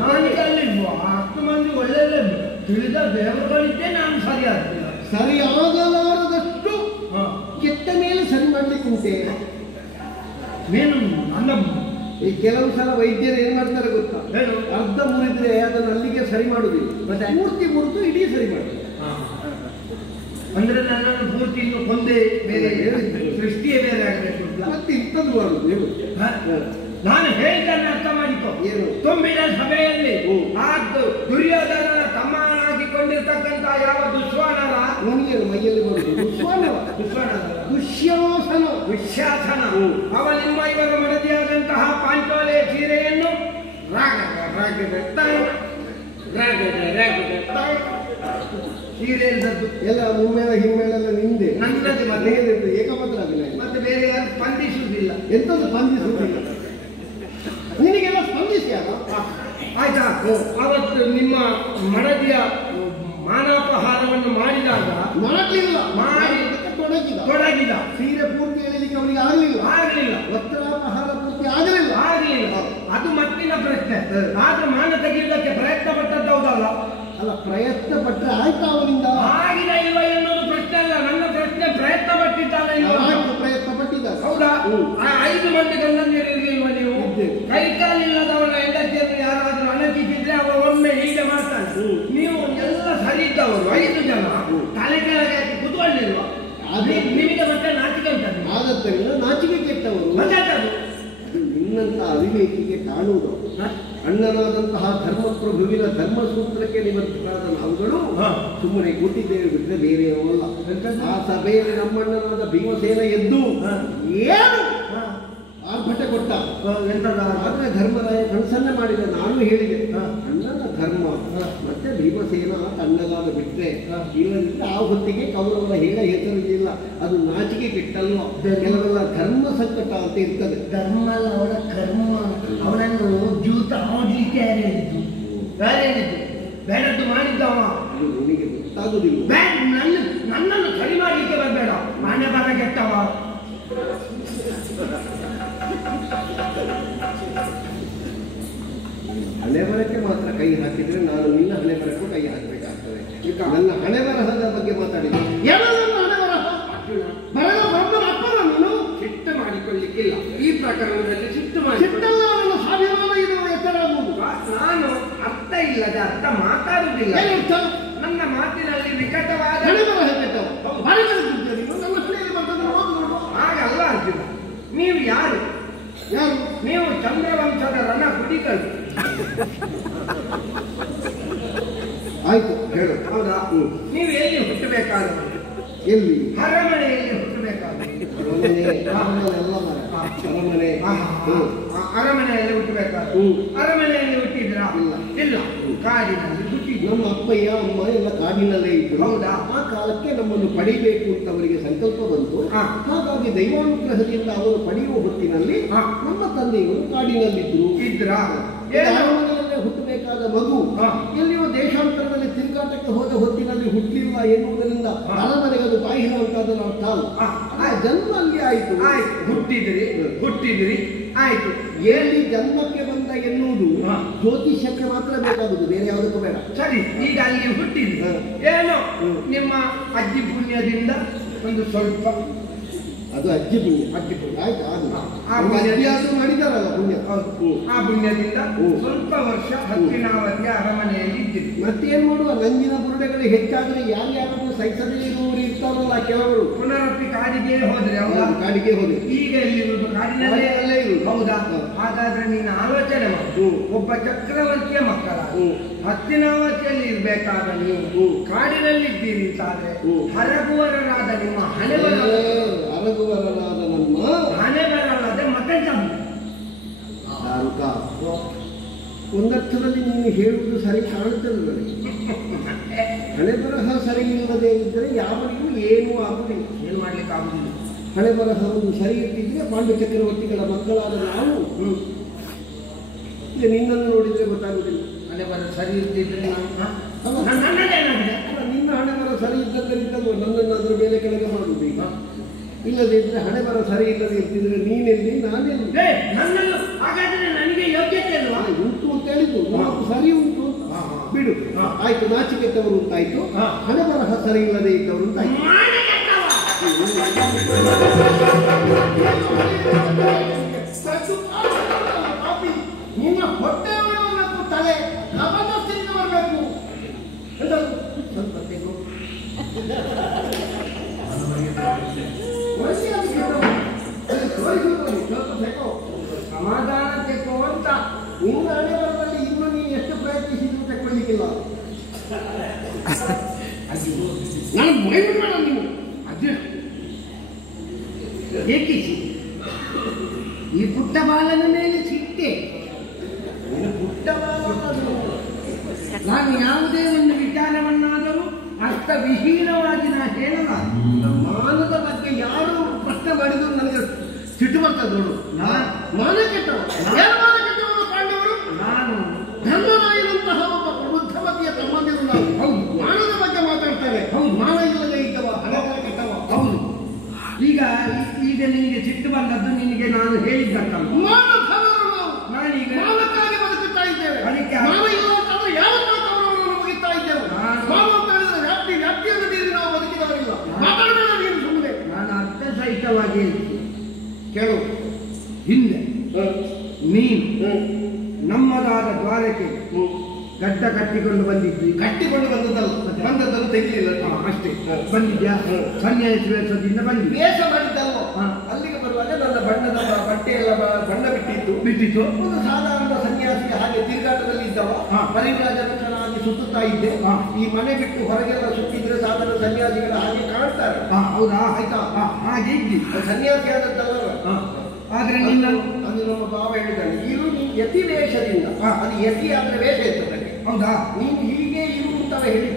ನಾನೀಗ ಅಲ್ಲಿಲ್ವಾ? 10 ಮಂದಿ ಒಳ್ಳೆ ತಿಳಿದ ದೇವರುಗಳಿದ್ದೇ ನಾನು ಸರಿ ಆಗ್ತಿಲ್ಲ. ಸರಿ ಆಗಲಾರದಷ್ಟು ಕೆಟ್ಟ ಮೇಲೆ ಸರಿ ಮಾಡ್ಲಿಕ್ಕೆ ಉಂಟೆ. ನೀನು ನನ್ನ ಈ ಕೆಲವು ಸಲ ವೈದ್ಯರು ಏನ್ ಮಾಡ್ತಾರೆ ಗೊತ್ತಾ? ಅರ್ಧ ಮುರಿದ್ರೆ ಅದನ್ನು ಅಲ್ಲಿಗೆ ಸರಿ ಮಾಡುದಿಲ್ಲ, ಮತ್ತೆ ಪೂರ್ತಿ ಮುರಿದು ಇಡೀ ಸರಿ ಮಾಡುದು. ಅಂದ್ರೆ ನನ್ನನ್ನು ಪೂರ್ತಿ ಇನ್ನು ಕೊಂದೇ ಬೇರೆ ಸೃಷ್ಟಿಯೇ ಬೇರೆ ಆಗಬೇಕು. ಮತ್ತೆ ಇಂಥದ್ದು ಮಾಡುದು. ನಾನು ಹೇಳಿದ್ದನ್ನು ಅರ್ಥ ಮಾಡಿಕೊ. ಏನು? ತುಂಬಿದ ಸಭೆಯಲ್ಲಿ ಆ ದುರ್ಯೋಧನನ ತಮ್ಮನಾಗಿಕೊಂಡಿರ್ತಕ್ಕಂಥ ಯಾವ ದುಶ್ವಾನರ, ನಿನಗೇನು ಮೈಯಲ್ಲಿ ಬರುದು? ದುಶ್ಯಾಸನ ಅವ ನಿಮ್ಮ 5ರ ಮಡದಿಯಾದಂತಹ ಪಾಂಚಾಲೆಯ ಸೀರೆಯನ್ನು ಸೀರೆ ಇದ್ದದ್ದು ಎಲ್ಲ ಮುಮ್ಮೇಳ ಹಿಮ್ಮೇಳೆಲ್ಲ ನಿಂದೆ. ನನ್ನದು ಮತ್ತೆ ಏಕಪತ್ರ ಆಗಿಲ್ಲ. ಮತ್ತೆ ಬೇರೆ ಯಾರು ಸ್ಪಂದಿಸುವುದಿಲ್ಲ. ಎಂತದ್ದು ಸ್ಪಂದಿಸುವುದಿಲ್ಲ? ನಿನಗೆಲ್ಲ ಸ್ಪಂದಿಸಿ ಆಯ್ತಾ? ಅವತ್ತು ನಿಮ್ಮ ಮಡದಿಯ ಮಾನಾಪಹಾರವನ್ನು ಮಾಡಿದಾಗ ಮಾಡಲಿಲ್ಲ. ಮಾಡಿ ತೊಡಗಿದ. ಸೀರೆ ಪೂರ್ತಿ ಎಳಿಲಿಕ್ಕೆ ಅವನಿಗೆ ಆಗಲಿಲ್ಲ. ವಸ್ತ್ರಾಪಹಾರ ಪೂರ್ತಿ ಆಗಲಿಲ್ಲ. ಅದು ಮತ್ತಿನ ಪ್ರಶ್ನೆ. ಆದ್ರೂ ಮಾನ ತೆಗೆಯುವುದಕ್ಕೆ ಪ್ರಯತ್ನ ಪಟ್ಟದ್ದು ಹೌದಲ್ಲ? ಅಲ್ಲ, ಪ್ರಯತ್ನ ಪಟ್ಟರೆ ಆಯ್ತಾ ಅವನಿಂದ? ಆಗಿದ ಇಲ್ವ ಎನ್ನುವುದು ಪ್ರಶ್ನೆ ಅಲ್ಲ. ನನ್ನ ಪ್ರಶ್ನೆ ಪ್ರಯತ್ನ ಪಟ್ಟಿದ್ದಾನೆ ಪ್ರಯತ್ನ ಪಟ್ಟಿದ್ದಾರೆ. ಹೌದಾ? 5 ಮಂದಿ ಗಂಡಂದಿರಲಿಲ್ವ ನೀವು? ಕೈ ಕಾಲಿಲ್ಲದವನ ಹೆಂಡತಿಯನ್ನು ಯಾರಾದ್ರೂ ಅಣಕಿಸಿದ್ರೆ ಅವ ಒಮ್ಮೆ ಹೀಗೆ ಮಾಡ್ತಾನೆ. ನೀವು ಎಲ್ಲ ಸರಿ ಇದ್ದವರು 5 ಜನ ತಲೆ ಕೆಳಗೆ ಹಾಕಿ ಕುತ್ಕೊಳ್ಳಿಲ್ವ? ನಿಮಗೆ ಮತ್ತೆ ನಾಚಿಕೆ ಉಂಟು. ಆದ್ದರಿಂದ ನಾಚಿಕೆ ಕೆಟ್ಟವರು. ನಿನ್ನಂತ ಅವಿವೇಕಿಗೆ ಕಾಣುವುದು. ಅಣ್ಣನಾದಂತಹ ಧರ್ಮಪ್ರಭುವಿನ ಧರ್ಮಸೂತ್ರಕ್ಕೆ ನಿಬದ್ಧರಾದ ನಾವುಗಳು ಸುಮ್ಮನೆ ಕೂತಿದ್ದೇವೆ ಬಿಟ್ಟರೆ ಬೇರೆಯವಲ್ಲ. ಆ ಸಭೆಯಲ್ಲಿ ನಮ್ಮಣ್ಣನಾದ ಭೀಮಸೇನ ಎದ್ದು ಏನು ಆರ್ಭಟ ಕೊಟ್ಟ. ಆದ್ರೆ ಧರ್ಮರಾಯ ಕನಸನ್ನ ಮಾಡಿದ. ನಾನು ಹೇಳಿದೆ ಅಣ್ಣನ ಧರ್ಮ ಮತ್ತೆ ಭೀಮಸೇನ ತಣ್ಣಗಾದ ಬಿಟ್ರೆ ಇಲ್ಲದಿದ್ದರೆ ಆ ಹೊತ್ತಿಗೆ ಕೌರವರ ಹೇಳ ಹೆಸರಿಲ್ಲ. ಅದು ನಾಚಿಕೆ ಕೆಟ್ಟಲ್ವ. ಕೆಲವೆಲ್ಲ ಧರ್ಮ ಸಂಕಟ ಅಂತ ಇರ್ತದೆ. ಧರ್ಮ ಅಲ್ಲ, ಅವರ ಕರ್ಮ. ಅವನನ್ನು ಜೂತ ಆಡ್ಲಿಕ್ಕೆ ಯಾರು ಹೇಳಿದ್ದು? ಬೇಡದ್ದು ಮಾಡಿದ್ದವ. ನಿನಗೆ ಗೊತ್ತಾಗುದಿಲ್ಲ. ನನ್ನನ್ನು ಸರಿ ಮಾಡಲಿಕ್ಕೆ ಬರಬೇಡ. ಮನೆ ಬರ ಕೆಟ್ಟವ. ಹಣೆ ಬರಕ್ಕೆ ಮಾತ್ರ ಕೈ ಹಾಕಿದ್ರೆ ನಾನು ನಿನ್ನ ಹಣೆ ಬರಕ್ಕೂ ಕೈ ಹಾಕಬೇಕಾಗ್ತದೆ. ನನ್ನ ಹಣೆ ಬರಹದ ಬಗ್ಗೆ ಮಾತಾಡಿದೆ. ಸಿಟ್ಟು ಮಾಡಿಕೊಳ್ಳಿಕ್ಕಿಲ್ಲ ಈ ಪ್ರಕರಣದಲ್ಲಿ. ಸ್ವಾಭಿಮಾನ ಇರುವ ಎತ್ತರಾಗುವುದು. ನಾನು ಅರ್ಥ ಇಲ್ಲದ ಅರ್ಥ ಮಾತಾಡುವುದಿಲ್ಲ. ನನ್ನ ಮಾತಿನಲ್ಲಿ ವಿಕಟವಾದ ಹಾಗಲ್ಲ ಅರ್ಜುನ. ನೀವು ಯಾರು? ನೀವು ಚಂದ್ರವಂಶದ ರಣ ಕುಡಿಗಳು. ಆಯ್ತು ಹೇಳು. ಹೌದಾ? ನೀವು ಎಲ್ಲಿ ಹುಟ್ಟಬೇಕಾದವರು? ಎಲ್ಲಿ? ಅರಮನೆಯಲ್ಲಿ ಹುಟ್ಟಬೇಕಾದವರು. ಅರಮನೆಯಲ್ಲಿ ಹುಟ್ಟಬೇಕಾದ್ರು. ಅರಮನೆಯಲ್ಲಿ ಹುಟ್ಟಿದ್ರಾ? ಇಲ್ಲ. ಕಾಡಿನಲ್ಲಿ ಹುಟ್ಟಿದ್ರು. ನಮ್ಮ ಅಪ್ಪಯ್ಯ ಅಮ್ಮ ಎಲ್ಲ ಕಾಡಿನಲ್ಲೇ ಇದ್ರು. ಹೌದಾ? ಆ ಕಾಲಕ್ಕೆ ನಮ್ಮನ್ನು ಪಡಿಬೇಕು ಅಂತ ಅವರಿಗೆ ಸಂಕಲ್ಪ ಬಂತು. ಹಾಗಾಗಿ ದೈವಾನುಗ್ರಹದಿಂದ ಅವರು ಪಡೆಯುವ ಹೊತ್ತಿನಲ್ಲಿ ನಮ್ಮ ತಂದೆಯವರು ಕಾಡಿನಲ್ಲಿದ್ರು. ಅರಮನೆಯಲ್ಲೇ ಹುಟ್ಟಬೇಕಾದ ಮಗು ಎಲ್ಲಿಯೋ ದೇಶಾಂತರದಲ್ಲಿ ತಿರುಗಾಟಕ್ಕೆ ಹೋದ ಹೊತ್ತಿನಲ್ಲಿ ಹುಟ್ಟಲಿಲ್ಲ ಎನ್ನುವುದರಿಂದ ಅರಮನೆಗೆ ಅದು ಬಾಹಿರ ಅಂತಾದ ಅರ್ಥ ಅಲ್ಲ. ಜನ್ಮ ಅಲ್ಲಿ ಆಯಿತು. ಹುಟ್ಟಿದ್ರಿ ಆಯ್ತು. ಎಲ್ಲಿ ಜನ್ಮಕ್ಕೆ ಬಂದ ಎನ್ನುವುದು ಜ್ಯೋತಿಷ್ಯಕ್ಕೆ ಮಾತ್ರ ಬೇಕಾಗುದು, ಬೇರೆ ಯಾವುದಕ್ಕೂ ಬೇಡ. ಸರಿ, ಈಗ ಅಲ್ಲಿ ಹುಟ್ಟಿದ್ರಿ. ಏನೋ ನಿಮ್ಮ ಅಜ್ಜಿ ಪುಣ್ಯದಿಂದ ಒಂದು ಸ್ವಲ್ಪ, ಅದು ಅಜ್ಜಿ ಪುಣ್ಯ. ಆಯ್ತು. ಅದು ಮಾಡಿದಾರಲ್ಲ ಪುಣ್ಯ. ಆ ಪುಣ್ಯದಿಂದ ಸ್ವಲ್ಪ ವರ್ಷ ಹತ್ತಿನಾವತಿಯ ಅರಮನೆಯಲ್ಲಿ ಇದ್ದಿದ್ದು. ಮತ್ತೇನ್ ಮಾಡುವ? ನಂಜಿನ ಬುರುಡೆಗಳು ಹೆಚ್ಚಾದ್ರೆ ಯಾರ್ಯಾರು ಸೈಸದೇ ಇರುವವರು ಇರ್ತಾರಲ್ಲ ಕೆಲವರು. ಪುನರಪ್ಪಿ ಕಾಡಿಗೆ ಹೋದ್ರೆ ಅವರ ಕಾಡಿಗೆ ಹೋದ್ರೆ ಈಗ ಎಲ್ಲಿರುವುದು? ಕಾಡಿನಲ್ಲೇ ಇರುವುದು. ಹೌದಾ? ಹಾಗಾದ್ರೆ ನೀನು ಆಲೋಚನೆ ಮಾಡು. ಒಬ್ಬ ಚಕ್ರವರ್ತಿಯ ಮಕ್ಕಳ ಹತ್ತಿನಾವತಿಯಲ್ಲಿ ಇರ್ಬೇಕಾದ ನೀವು ಕಾಡಿನಲ್ಲಿ ಇದ್ದೀರಿ ಅಂತಾದ್ರೆ ಹರಗುವರರಾದ ನಿಮ್ಮ ಹರಗುವರರಾದ ನಮ್ಮ ಹಣೆ ಬರಲಾದ ಮತ್ತೆ ಒಂದರ್ಥದಲ್ಲಿ ನೀನು ಹೇಳುವುದು ಸರಿ ಕಾಣುತ್ತದೆ ನನಗೆ. ಹಣೆ ಬರಹ ಸರಿ ಇಲ್ಲದೆ ಇದ್ದರೆ ಯಾವನಿಗೂ ಏನೂ ಆಗುವುದಿಲ್ಲ. ಏನು ಮಾಡ್ಲಿಕ್ಕೆ ಆಗುದಿಲ್ಲ. ಹಣೆ ಬರಹ ಒಂದು ಸರಿ ಇಟ್ಟಿದ್ರೆ ಪಾಂಡು ಚಕ್ರವರ್ತಿಗಳ ಮಕ್ಕಳಾದ ನಾವು ನಿನ್ನನ್ನು ನೋಡಿದ್ರೆ ಗೊತ್ತಾಗುದಿಲ್ಲ. ಹಣೆ ಬರಹ ಸರಿ ಇರ್ತಿದ್ರೆ ನಿನ್ನ ಹಣೆ ಬರಹ ಸರಿ ಇದ್ದದ್ದರಿಂದಲ್ವ ನನ್ನನ್ನು ಅದರ ಮೇಲೆ ಕೆಳಗೆ ಮಾಡುವುದು. ಈಗ ಇಲ್ಲದೆ ಇದ್ರೆ ಹಣೆ ಬರಹ ಸರಿ ಇಲ್ಲದೆ ಇರ್ತಿದ್ರೆ ನೀನೆಲ್ಲಿ ನಾನೆಲ್ಲಿ? ನನ್ನನ್ನು ಹಾಗಾದ್ರೆ ನನಗೆ ಯೋಗ್ಯತೆ ಅಲ್ವಾ? ಉಂಟು ಅಂತ ಹೇಳಿದ್ದು ಸರಿ ಉಂಟು ಬಿಡು. ಆಯ್ತು, ನಾಚಿಕೆಟ್ಟವರು ಅಂತಾಯ್ತು, ಹಣೆ ಬರಹ ಸರಿ ಇಲ್ಲದೆ ಇದ್ದವರು ಅಂತಾಯ್ತು. ನಿನ್ನ ಹೊಟ್ಟೆ ಒಳಗಬೇಕು, ತಲೆ ಜಬರ್ದಸ್ತಿಯಿಂದ ಬರಬೇಕು. ಸಮಾಧಾನ ತೆಕ್ಕೋ ಅಂತ ನಿನ್ನ ಹಣೆ ಬರದಲ್ಲಿ ಇನ್ನು ನೀನು ಎಷ್ಟು ಪ್ರಯತ್ನಿಸಿದ್ರು ತಗೊಳ್ಳಿಕ್ಕಿಲ್ಲ. ನಾನು ಬೈಬಿಡೋಣ ನೀವು. ಅದೇ ಏಕಿಸಿ ಈ ಪುಟ್ಟ ಬಾಲನ ಮೇಲೆ ಸಿಟ್ಟೆ. ಪುಟ್ಟ ಬಾಲ ನಾನು ಯಾವುದೇ ಒಂದು ವಿಚಾರವನ್ನಾದರೂ ಅರ್ಥವಿಹೀನವಾಗಿ ನಾನು ಹೇಳಲ್ಲ. ಮಾನದ ಬಗ್ಗೆ ಯಾರು ಪ್ರಶ್ನೆ ಮಾಡಿದ್ರು ನನಗೆ ಸಿಟ್ಟು ಬರ್ತದೆ ನೋಡು. ಮಾನ ಕೆಟ್ಟವ ಪಾಂಡವರು. ನಾನು ಧರ್ಮರಾಯನಂತಹ ಒಬ್ಬ ಪ್ರಬುದ್ಧವತಿಯ ತಮ್ಮಂದಿರು ನಾವು. ಹೌದು, ಮಾನದ ಬಗ್ಗೆ ಮಾತಾಡ್ತಾರೆ. ಹೌದು, ಮಾನ ಇಲ್ಲದೆ ಇದ್ದವ ಹಣದ ಕೆಟ್ಟವ. ಹೌದು, ನಾನು ಹೇಳಿದ್ದಕ್ಕಲ್ಲ. ನಾನೀಗ ಮಾನಕ್ಕಾಗಿ ಬದುಕುತ್ತಾ ಇದ್ದೇವೆ. ಅದಕ್ಕೆ ನಾವು ಇರುವಂತಹ ಯಾವತ್ತೂ ಗೌರವವನ್ನು ಮುಗಿತಾ ಇದ್ದೇವೆ. ನಾವು ಅಂತ ಹೇಳಿದ್ರೆ ವ್ಯಾಪ್ತಿಯನ್ನು ಮೀರಿ ನಾವು ಬದುಕಿದವರಿಲ್ಲ. ಮಾತಾಡಬೇಡ ನೀನು ಸುಮ್ಮನೆ. ನಾನು ಅರ್ಥಸಹಿತವಾಗಿ ಹೇಳ್ತೀನಿ. ಕೇಳು. ಹಿಂದೆ ನೀನು ನಮ್ಮದಾದ ದ್ವಾರಕ್ಕೆ ಗಡ್ಡ ಕಟ್ಟಿಕೊಂಡು ಬಂದಿದ್ವಿ. ಕಟ್ಟಿಕೊಂಡು ಬಂದದ್ದನ್ನು ತೆಗಿಲಿಲ್ಲ ಅಷ್ಟೇ ಬಂದಿದ್ಯಾ? ಸನ್ಯಾಸಿ ವೇಷದಿಂದ ಬಂದಿದ್ದೆ. ವೇಷ ಮಾಡಿದ್ದಲ್ವ? ಅಲ್ಲಿಗೆ ಬರುವಾಗ ನನ್ನ ಬಣ್ಣದ ಬಟ್ಟೆ ಎಲ್ಲ ಬಣ್ಣ ಬಿಟ್ಟಿತ್ತು. ಒಂದು ಸಾಧಾರಣ ಸನ್ಯಾಸಿಗೆ ಹಾಗೆ ತಿರುಗಾಟದಲ್ಲಿ ಇದ್ದವ. ಪರಿವ್ರಾಜಕನಾಗಿ ಸುತ್ತುತ್ತಾ ಇದ್ದೆ. ಈ ಮನೆ ಬಿಟ್ಟು ಹೊರಗೆಲ್ಲ ಸುತ್ತಿದ್ರೆ ಸಾಧಾರಣ ಸನ್ಯಾಸಿಗಳ ಹಾಗೆ ಕಾಣ್ತಾರೆ. ಹೌದಾ? ಆಯ್ತಾ? ಹಾಗೆ ಇದ್ದಿ ಸನ್ಯಾಸಿ ಆದದ್ದಲ್ಲ. ಆದ್ರೆ ನಿನ್ನ ಅದು ನಮ್ಮ ಭಾವ ಹೇಳಿದ್ದಾನೆ, ಇರು ನೀನು ಯತಿ ವೇಷದಿಂದ. ಅದು ಯತಿ ಆದ್ರೆ ವೇಷ ಇರ್ತದೆ. ಹೌದಾ? ನೀನು ಹೀಗೆ ಇರು ಅಂತ ಹೇಳಿದ್ರು.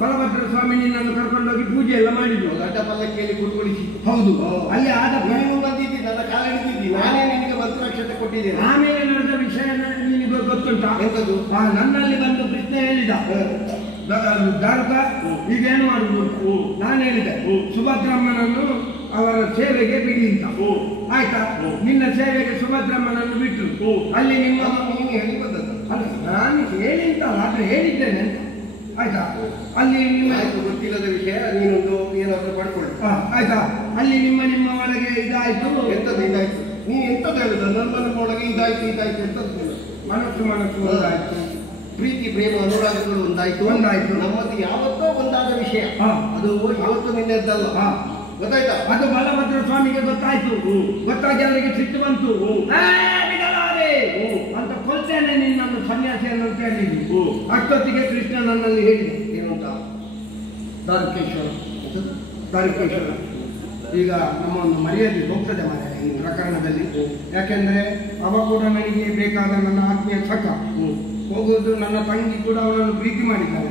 ಬಲಭದ್ರ ಸ್ವಾಮಿ ನಿನ್ನನ್ನು ಕರ್ಕೊಂಡೋಗಿ ಪೂಜೆ ಎಲ್ಲ ಮಾಡಿದ್ರು. ದೊಡ್ಡ ಪಲ್ಲಕ್ಕಿಯಲ್ಲಿ ಕುತ್ಕೊಳಿಸಿ. ಹೌದು. ಅಲ್ಲಿ ಆದ ನೀನು ಬಂದಿದ್ದಿ, ನನ್ನ ಕಾಲಿಡಿದ್ದಿ, ನಾನೇ ನಿನಗೆ ಮಂತ್ರಾಕ್ಷತೆ ಕೊಟ್ಟಿದ್ದೇನೆ. ಆಮೇಲೆ ನಡೆದ ವಿಷಯ ನಿನಗೆ ಗೊತ್ತುಂಟಾ? ಎಂತದ್ದು? ನನ್ನಲ್ಲಿ ಬಂದು ಕೃಷ್ಣ ಹೇಳಿದ, ದಾರುಕ ಈಗೇನು ಮಾಡುವುದು? ನಾನು ಹೇಳಿದೆ ಸುಭದ್ರಮ್ಮನನ್ನು ಅವರ ಸೇವೆಗೆ ಬಿಡಿ ಅಂತ. ಆಯ್ತಾ? ನಿನ್ನ ಸೇವೆಗೆ ಸುಭದ್ರಮ್ಮನನ್ನು ಬಿಟ್ಟು ಅಲ್ಲಿ ನಿಮ್ಮ ನೀನು ಹೇಳಿ ಬಂದದ್ದು. ಅಲ್ಲ, ನಾನು ಹೇಳಿಂತಲ್ಲ, ಆದ್ರೆ ಹೇಳಿದ್ದೇನೆ ಅಂತ. ಆಯ್ತಾ? ಅಲ್ಲಿ ನಿಮ್ಮ ಗೊತ್ತಿಲ್ಲದ ವಿಷಯ ನೀನೊಂದು ಏನಾದರೂ ಪಡ್ಕೊಳ್ಳಿ. ಆಯ್ತಾ? ಅಲ್ಲಿ ನಿಮ್ಮ ಒಳಗೆ ಇದಾಯ್ತು. ಎಂತದ್ದು ಇದಾಯ್ತು? ನೀನು ಎಂತದ್ದು ಹೇಳುದ? ನನ್ನ ಒಳಗೆ ಇದಾಯ್ತು ಎಂತದ್ದು? ಮನಸ್ಸು ಒಂದಾಯ್ತು. ಪ್ರೀತಿ ಪ್ರೇಮ ಅನುರಾಗಗಳು ಒಂದಾಯ್ತು. ನಮ್ಮದು ಯಾವತ್ತೋ ಒಂದಾದ ವಿಷಯ. ಅದು ಯಾವತ್ತೂ ನಿನ್ನೆದ್ದಲ್ಲ. ಗೊತ್ತಾಯ್ತಾ? ಅದು ಬಲಭದ್ರ ಸ್ವಾಮಿಗೆ ಗೊತ್ತಾಯ್ತು. ಗೊತ್ತಾಗಿ ಅವರಿಗೆ ಸಿಟ್ಟು ಬಂತು. ಬಿಡಲಾರೆ ಅಂತ ಕೊಲ್ತೇನೆ ನಿನ್ನನ್ನು ಸನ್ಯಾಸಿಯನ್ನು ಅಂತ ಹೇಳಿದ್ವಿ. ಅಷ್ಟೊತ್ತಿಗೆ ಕೃಷ್ಣ ನನ್ನಲ್ಲಿ ಹೇಳಿದ ಏನಂತ? ದಾರುಕೇಶ್ವರ ಈಗ ನಮ್ಮ ಒಂದು ಮರ್ಯಾದೆ ಹೋಗ್ತದೆ ಮಾರ ಈ ಪ್ರಕರಣದಲ್ಲಿ. ಯಾಕೆಂದ್ರೆ ಅವ ಕೂಡ ನನಗೆ ಬೇಕಾದ ನನ್ನ ಆತ್ಮೀಯ ಸಖ. ಹೋಗುವುದು ನನ್ನ ತಂಗಿ ಕೂಡ ಅವನನ್ನು ಪ್ರೀತಿ ಮಾಡಿದ್ದಾನೆ.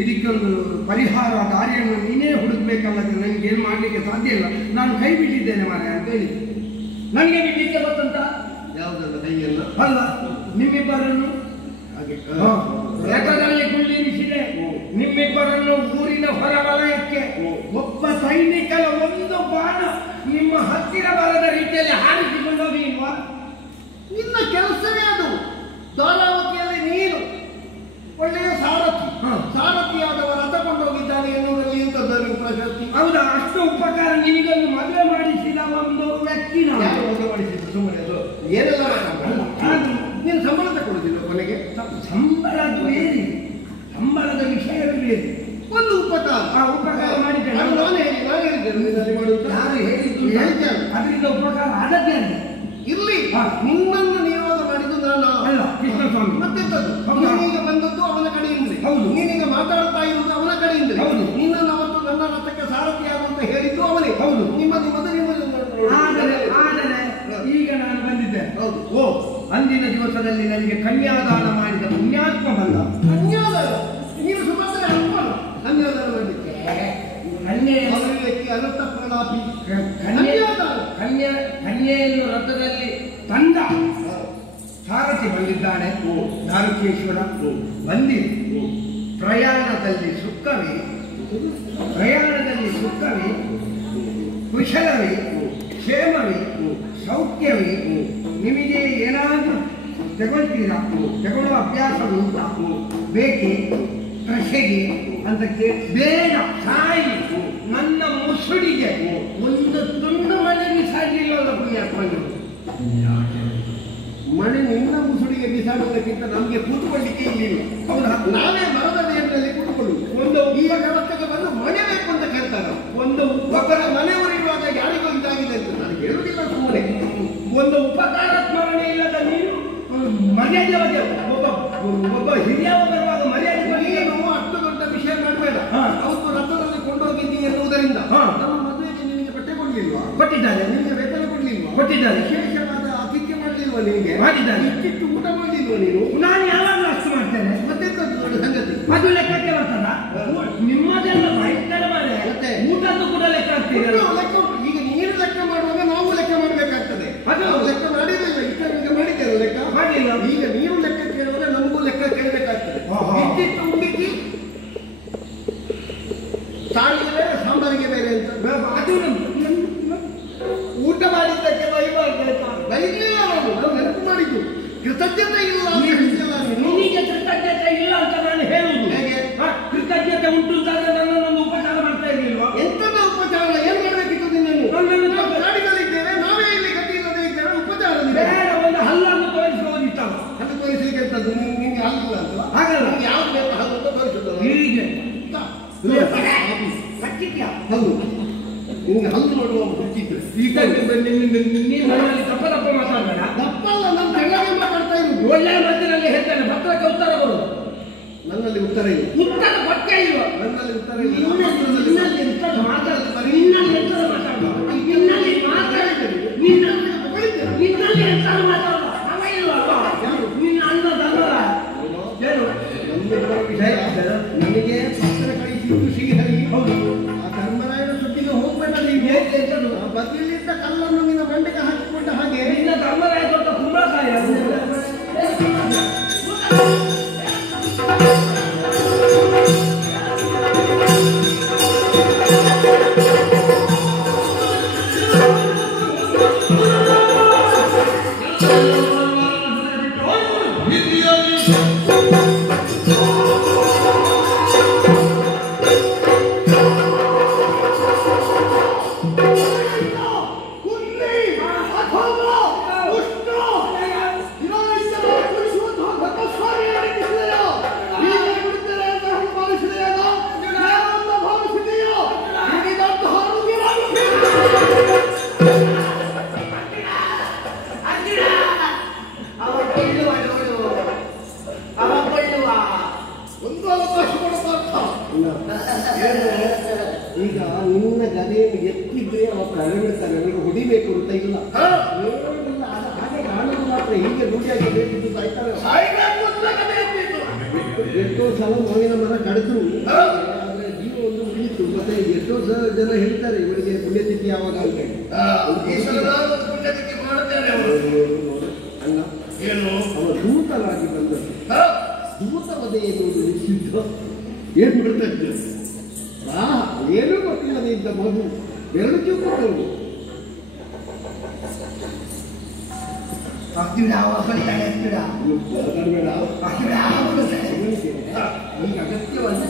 ಇದಕ್ಕೊಂದು ಪರಿಹಾರ ದಾರಿಯನ್ನು ನೀನೇ ಹುಡುಕ್ಬೇಕಲ್ಲದೆ ನನಗೆ ಏನು ಮಾಡಲಿಕ್ಕೆ ಸಾಧ್ಯ ಇಲ್ಲ. ನಾನು ಕೈ ಬಿಟ್ಟಿದ್ದೇನೆ ಮಾರ ಅಂತ ಹೇಳಿ. ನನಗೆ ಬಿಡ್ಲಿಕ್ಕೆ ಗೊತ್ತಂತ ಯಾವುದಲ್ಲ ಕೈಯಲ್ಲ ಅಲ್ಲ, ನಿಮ್ಮಿಬ್ಬರನ್ನು ಹಾಗೆ ಲೆಕ್ಕದಲ್ಲಿ ಕುಳ್ಳಿರಿಸಿದೆ. ನಿಮ್ಮಿಬ್ಬರನ್ನು ಊರಿನ ಹೊರವಲಯಕ್ಕೆ ಒಬ್ಬ ಸೈನಿಕರ ಒಂದು ಬಾಣ ನಿಮ್ಮ ಹತ್ತಿರ ಬರದ ರೀತಿಯಲ್ಲಿ ಹಾರಿಸಿಕೊಂಡು ಹೋಗಿ ಇಲ್ವಾ? ನಿನ್ನ ಕೆಲಸವೇ ಅದು. ದ್ವಾರಾವತಿಯಲ್ಲಿ ನೀನು ಒಳ್ಳೆಯ ಸಾರಥಿಯಾದವ ರಥ ಕೊಂಡೋಗಿದ್ದಾನೆ ಎನ್ನುವುದರಲ್ಲಿ ಎಂತದ್ದು ಪ್ರಶಸ್ತಿ? ಹೌದಾ? ಅಷ್ಟು ಉಪಕಾರ ನಿನಗೊಂದು ಮದುವೆ ಮಾಡಿಸಿದ ಒಂದು ವ್ಯಕ್ತಿ ಯಾರು ಮದುವೆ ಮಾಡಿಸಿದ್ದು? ಸುಮ್ಮನೆ ಅದು ಏನೆಲ್ಲ ನೀನು ಸಂಬಳ ತಗೊಳ್ಳುದಿಲ್ಲ ಕೊನೆಗೆ? ಸಂಬಳದ ಬೇರೆ, ಸಂಬಳದ ವಿಷಯವೇ ಬೇರೆ. ಒಂದು ಉಪಕಾರ ಮಾಡಿದ್ದೇನೆ. ನಾನು ಹೇಳಿದ್ದೇನೆ ಮಾಡುವುದು. ಯಾರು ಹೇಳಿದ್ದು? ಅದರಿಂದ ಉಪಕಾರ ಆದದ್ದೇ ಅಲ್ಲ. ಇರ್ಲಿ, ನಿನ್ನನ್ನು ನಿಯೋಗ ಮಾಡಿದ್ದು ನಾನು ಅಲ್ಲ, ಕೃಷ್ಣಸ್ವಾಮಿ. ಮತ್ತೆಂತದ್ದು? ನೀನೀಗ ಬಂದದ್ದು ಅವನ ಕಡೆಯಿಂದಲೇ. ಹೌದು. ನೀನೀಗ ಮಾತಾಡ್ತಾ ಇರುವುದು ಅವನ ಕಡೆಯಿಂದಲೇ. ಹೌದು. ನಿನ್ನನ್ನು ಅವತ್ತು ನನ್ನ ರಥಕ್ಕೆ ಸಾರಥಿಯಾಗ ಅಂತ ಹೇಳಿದ್ದು ಅವನೇ. ಹೌದು. ನಿಮ್ಮದು ಆದರೆ ಈಗ ನಾನು ಬಂದಿದ್ದೆ. ಹೌದು. ಓ, ಅಂದಿನ ದಿವಸದಲ್ಲಿ ನನಗೆ ಕನ್ಯಾದಾನ ಮಾಡಿದ ಪುಣ್ಯಾತ್ಮ ಬಂದ. ಕನ್ಯಾದಾನ? ನೀನು ಸುಮಾರು ಅನ್ಬಲ್ಲ ಕನ್ಯಾದಾನ ಮಾಡಲಿಕ್ಕೆ. ಅನಂತ ಪ್ರಲಾಪಿ ಕನ್ಯೆಯನ್ನು ರಥದಲ್ಲಿ ತಂದ ಸಾರಥಿ ಬಂದಿದ್ದಾನೆ. ದಾರುಕೇಶ್ವರ ಬಂದಿ. ಪ್ರಯಾಣದಲ್ಲಿ ಸುಖವೇ ಕುಶಲವೇ ಕ್ಷೇಮವೇ ಸೌಖ್ಯವೇ? ನಿಮಗೆ ಏನಾದರೂ ತಗೊಳ್ತೀರಾ? ತಗೊಳ್ಳುವ ಅಭ್ಯಾಸ ಉಂಟಾ? ಬೇಕೆ ಕೃಷಿಗೆ ಅಂತ ಬೇಡ. ಸಾಯಿ ನನ್ನ ಮುಸುಡಿಗೆ ಒಂದು ತುಂಡು ಮಳೆ ಬಿಸಾಡಲಿಲ್ಲ ಪುಣ್ಯಾತ್ಮನು. ಮಳೆ ನಿನ್ನ ಮುಸುಡಿಗೆ ಬಿಸಾಡುವುದಕ್ಕಿಂತ ನಮಗೆ ಕೂತ್ಕೊಳ್ಳಿಕ್ಕೆ ಇಲ್ಲಿಲ್ಲ. ಹೌದಾ? ನಾವೇ ಮರದ ನೀರಿನಲ್ಲಿ ಕೂತ್ಕೊಳ್ಳುವುದು. ಒಂದು ಈಗ ವ್ಯವಸ್ಥೆಗೆ ಬಂದು ಮನೆ ಬೇಕು ಅಂತ ಕೇಳ್ತಾರೆ. ಒಂದು ಒಬ್ಬರ ಮನೆಯವರಿರುವಾಗ ಯಾರಿಗೂ ಇದಾಗಿದೆ ಅಂತ ನಾನು ಹೇಳುವುದಿಲ್ಲ. ಸುಮ್ಮನೆ ಒಂದು ಉಪಕಾರ ಸ್ಮರಣೆ ಇಲ್ಲದ ನೀನು ಮರ್ಯಾದೆ ಒಬ್ಬ ಹಿರಿಯ ಬರುವಾಗ ಮರ್ಯಾದೆ ನೀನು ಅಷ್ಟು ದೊಡ್ಡ ವಿಷಯ ಮಾಡಬೇಡ. ಅವತ್ತು ರಥದಲ್ಲಿ ಕೊಂಡೋಗಿದ್ದಿ ಎನ್ನುವುದರಿಂದ ನಮ್ಮ ಮದುವೆಗೆ ನಿನಗೆ ಬಟ್ಟೆ ಕೊಡ್ಲಿಲ್ವಾ? ಕೊಟ್ಟಿದ್ದಾರೆ. ನಿನಗೆ ವೇತನ ಕೊಡ್ಲಿಲ್ವಾ? ಕೊಟ್ಟಿದ್ದಾರೆ. ವಿಶೇಷವಾದ ಆತಿಥ್ಯ ಮಾಡಲಿಲ್ವಾ? ನಿನಗೆ ಮಾಡಿದ್ದಾರೆ. ಇಷ್ಟಿಟ್ಟು ಊಟ ಮಾಡಲಿಲ್ವಾ ನೀನು? ನಾನು ಯಾವಾಗಲೂ ಅಷ್ಟು ಮಾಡ್ತೇನೆ. ಮತ್ತೆಂತದ್ದು ದೊಡ್ಡ ಸಂಗತಿ? ಅದು ಲೆಕ್ಕಕ್ಕೆ ಬರ್ತದ? ನಿಮ್ಮದೆಲ್ಲ ಭಯಂಕರ ಮಾರೆ. ಊಟದ್ದು ಕೂಡ ಲೆಕ್ಕ ಆಗ್ತೀರಿ. ಈಗ ನೀನು ಲೆಕ್ಕ ಮಾಡುವಾಗ ನಾವು ಲೆಕ್ಕ ಮಾಡಬೇಕಾಗ್ತದೆ. ಅದು ಲೆಕ್ಕ ಮಾಡಿರಲಿಲ್ಲ. ಇಷ್ಟರಿಗೆ ಮಾಡಿದ್ದೇವೆ ಲೆಕ್ಕ ಮಾಡಿಲ್ಲ. ಈಗ ನೀನು ಲೆಕ್ಕ ಕೇಳುವಾಗ ನಮಗೂ ಲೆಕ್ಕ ಕೇಳಬೇಕಾಗ್ತದೆ. ಇಷ್ಟಿಟ್ಟು ಉಂಡಿಕ್ಕಿ ಸಾರಿಗೆ ಬೇರೆ ಸಾಂಬಾರಿಗೆ ಬೇರೆ ಅಂತ ಅದು ಊಟ ಮಾಡಿದ್ದಕ್ಕೆ ಬೈಬಾರ್ದು. ಬೈಲಿಲ್ಲ ನಾನು ನೆನಪು ಮಾಡಿದ್ದು ಕೃತಜ್ಞತೆ ಇಲ್ಲ ಅಂತ ಹೇಳಿದ್ಯಲ್ಲ ನೀನು. ನಿನಗೆ ಕೃತಜ್ಞತೆ ಇಲ್ಲ ಅಂತ ನಾನು ಹೇಳುವುದು ಹೇಗೆ? ಕೃತಜ್ಞತೆ ಉಂಟು ಅಂತಾದ್ರೆ ನನ್ನನ್ನು ಉಪಚಾರ ಮಾಡ್ತಾ ಇರ್ಲಿಲ್ವಾ? ಎಂತದ ಉಪಚಾರ? ಏನ್ ಮಾಡ್ಬೇಕಿತ್ತು ನಿನ್ನನ್ನು? ನನ್ನನ್ನು ಕಾಡಿನಲ್ಲಿದ್ದೇವೆ, ನಾವೇ ಇಲ್ಲಿ ಗತಿ ಇಲ್ಲದೆ ಇದ್ದೇವೆ, ಉಪಚಾರ ಬೇಡ, ಒಂದು ಹಲ್ಲನ್ನು ತೋರಿಸಬಹುದಿತ್ತಲ್ಲ. ಅದು ತೋರಿಸಲಿಕ್ಕೆ ಇರ್ತದ್ದು ನಿಮ್ಗೆ ಆಗಿಲ್ಲ ಅಂತ ಹಾಗಲ್ಲ, ಯಾವ್ದು ಬೇಕು ಹಾಗಂತ ತೋರಿಸುದು ಹೀಗೆ ಹಲ್ಲು ನಿಮ್ಗೆ ಹಲ್ಲು ನೋಡುವ ಹುಚ್ಚಿತ್ತು. ಈಗ ನೀನು ನನ್ನಲ್ಲಿ ತಪ್ಪ ತಪ್ಪ ಮಾತಾಡಬೇಡ. ತಪ್ಪಲ್ಲ, ನಾನು ಚೆನ್ನಾಗಿ ಮಾತಾಡ್ತಾ ಇರುವುದು. ಒಳ್ಳೆಯ ಮಧ್ಯದಲ್ಲಿ ಹೇಳ್ತೇನೆ, ಪತ್ರಕ್ಕೆ ಉತ್ತರ ಕೊಡು. ನನ್ನಲ್ಲಿ ಉತ್ತರ ಇಲ್ಲ. ಉತ್ತರ ಕೊಟ್ಟೇ ಇಲ್ವ? ನನ್ನಲ್ಲಿ ಉತ್ತರ ಇಲ್ಲ. ನಿನ್ನಲ್ಲಿ ಎಂತದ ಮಾತಾಡ್ತಾರೆ? ನಿನ್ನಲ್ಲಿ ಎಂತದ ಮಾತಾಡ್ತಾರೆ? ನಿನ್ನಲ್ಲಿ ಮಾತಾಡಿದರೆ ನಿನ್ನಲ್ಲಿ ಎಂತದ ಮಾತಾಡಲ್ಲ. ಅವ ಇಲ್ವಾ? ನಿನ್ನ ಅಣ್ಣ ತಂದಲ್ಲ ಏನು? ನನಗೆ ಪತ್ರ ಕಳಿಸಿದ್ದು ಶ್ರೀಹರಿ. ಹೌದು, ಆ ಧರ್ಮರಾಯನ ಸುದ್ದಿಗೆ ಹೋಗ್ಬೇಕಲ್ಲ. ಈಗ ಬದಿಯಲ್ಲಿದ್ದ ಕಲ್ಲನ್ನು ನಿನ್ನ ಮಂಡೆಗೆ ಹಾಕಿಕೊಂಡ ಹಾಗೆ ನಿನ್ನ ಧರ್ಮರಾಯ ದೊಡ್ಡ ಕುಂಬಳಕಾಯ. ಈಗ ನಿನ್ನ ಗದೆಯನ್ನು ಎತ್ತಿದ್ರೆ ಅವ ಕಳೆಬಿಡ್ತಾನೆ, ನನಗೆ ಹೊಡಿಬೇಕು ಅಂತ ಇಲ್ಲ. ಹಾಗೆ ಕಾಣುದು ಮಾತ್ರ. ಹೀಗೆ ದುಡಿಯಾಗಿ ಬೇಕಿದ್ದು ಸಾಯ್ತಾರೆ. ಎಷ್ಟೋ ಸಲ ಮಾವಿನ ಮರ ಕಡಿದ್ರು, ಆದ್ರೆ ಜೀವ ಒಂದು ಉಳಿಯಿತು. ಮತ್ತೆ ಎಷ್ಟೋ ಜನ ಹೇಳ್ತಾರೆ ಇವರಿಗೆ ಪುಣ್ಯತಿಥಿ ಯಾವಾಗ ಅಂತ ಹೇಳಿ. ಅಲ್ಲ, ಅವ ದೂತರಾಗಿ ಬಂದದ್ದು. ದೂತವದೆ ಎನ್ನುವುದು ನಿಷಿದ್ಧ. ಏನ್ ಮಾಡ್ತಾ ಇದ್ದ? ಏನೂ ಗೊತ್ತಿಲ್ಲದೆ ಇದ್ದ ಮಗು ಎರಡು ಚೂಪಟ್ಟವು. ಈಗ ಅಗತ್ಯವಾಗಿ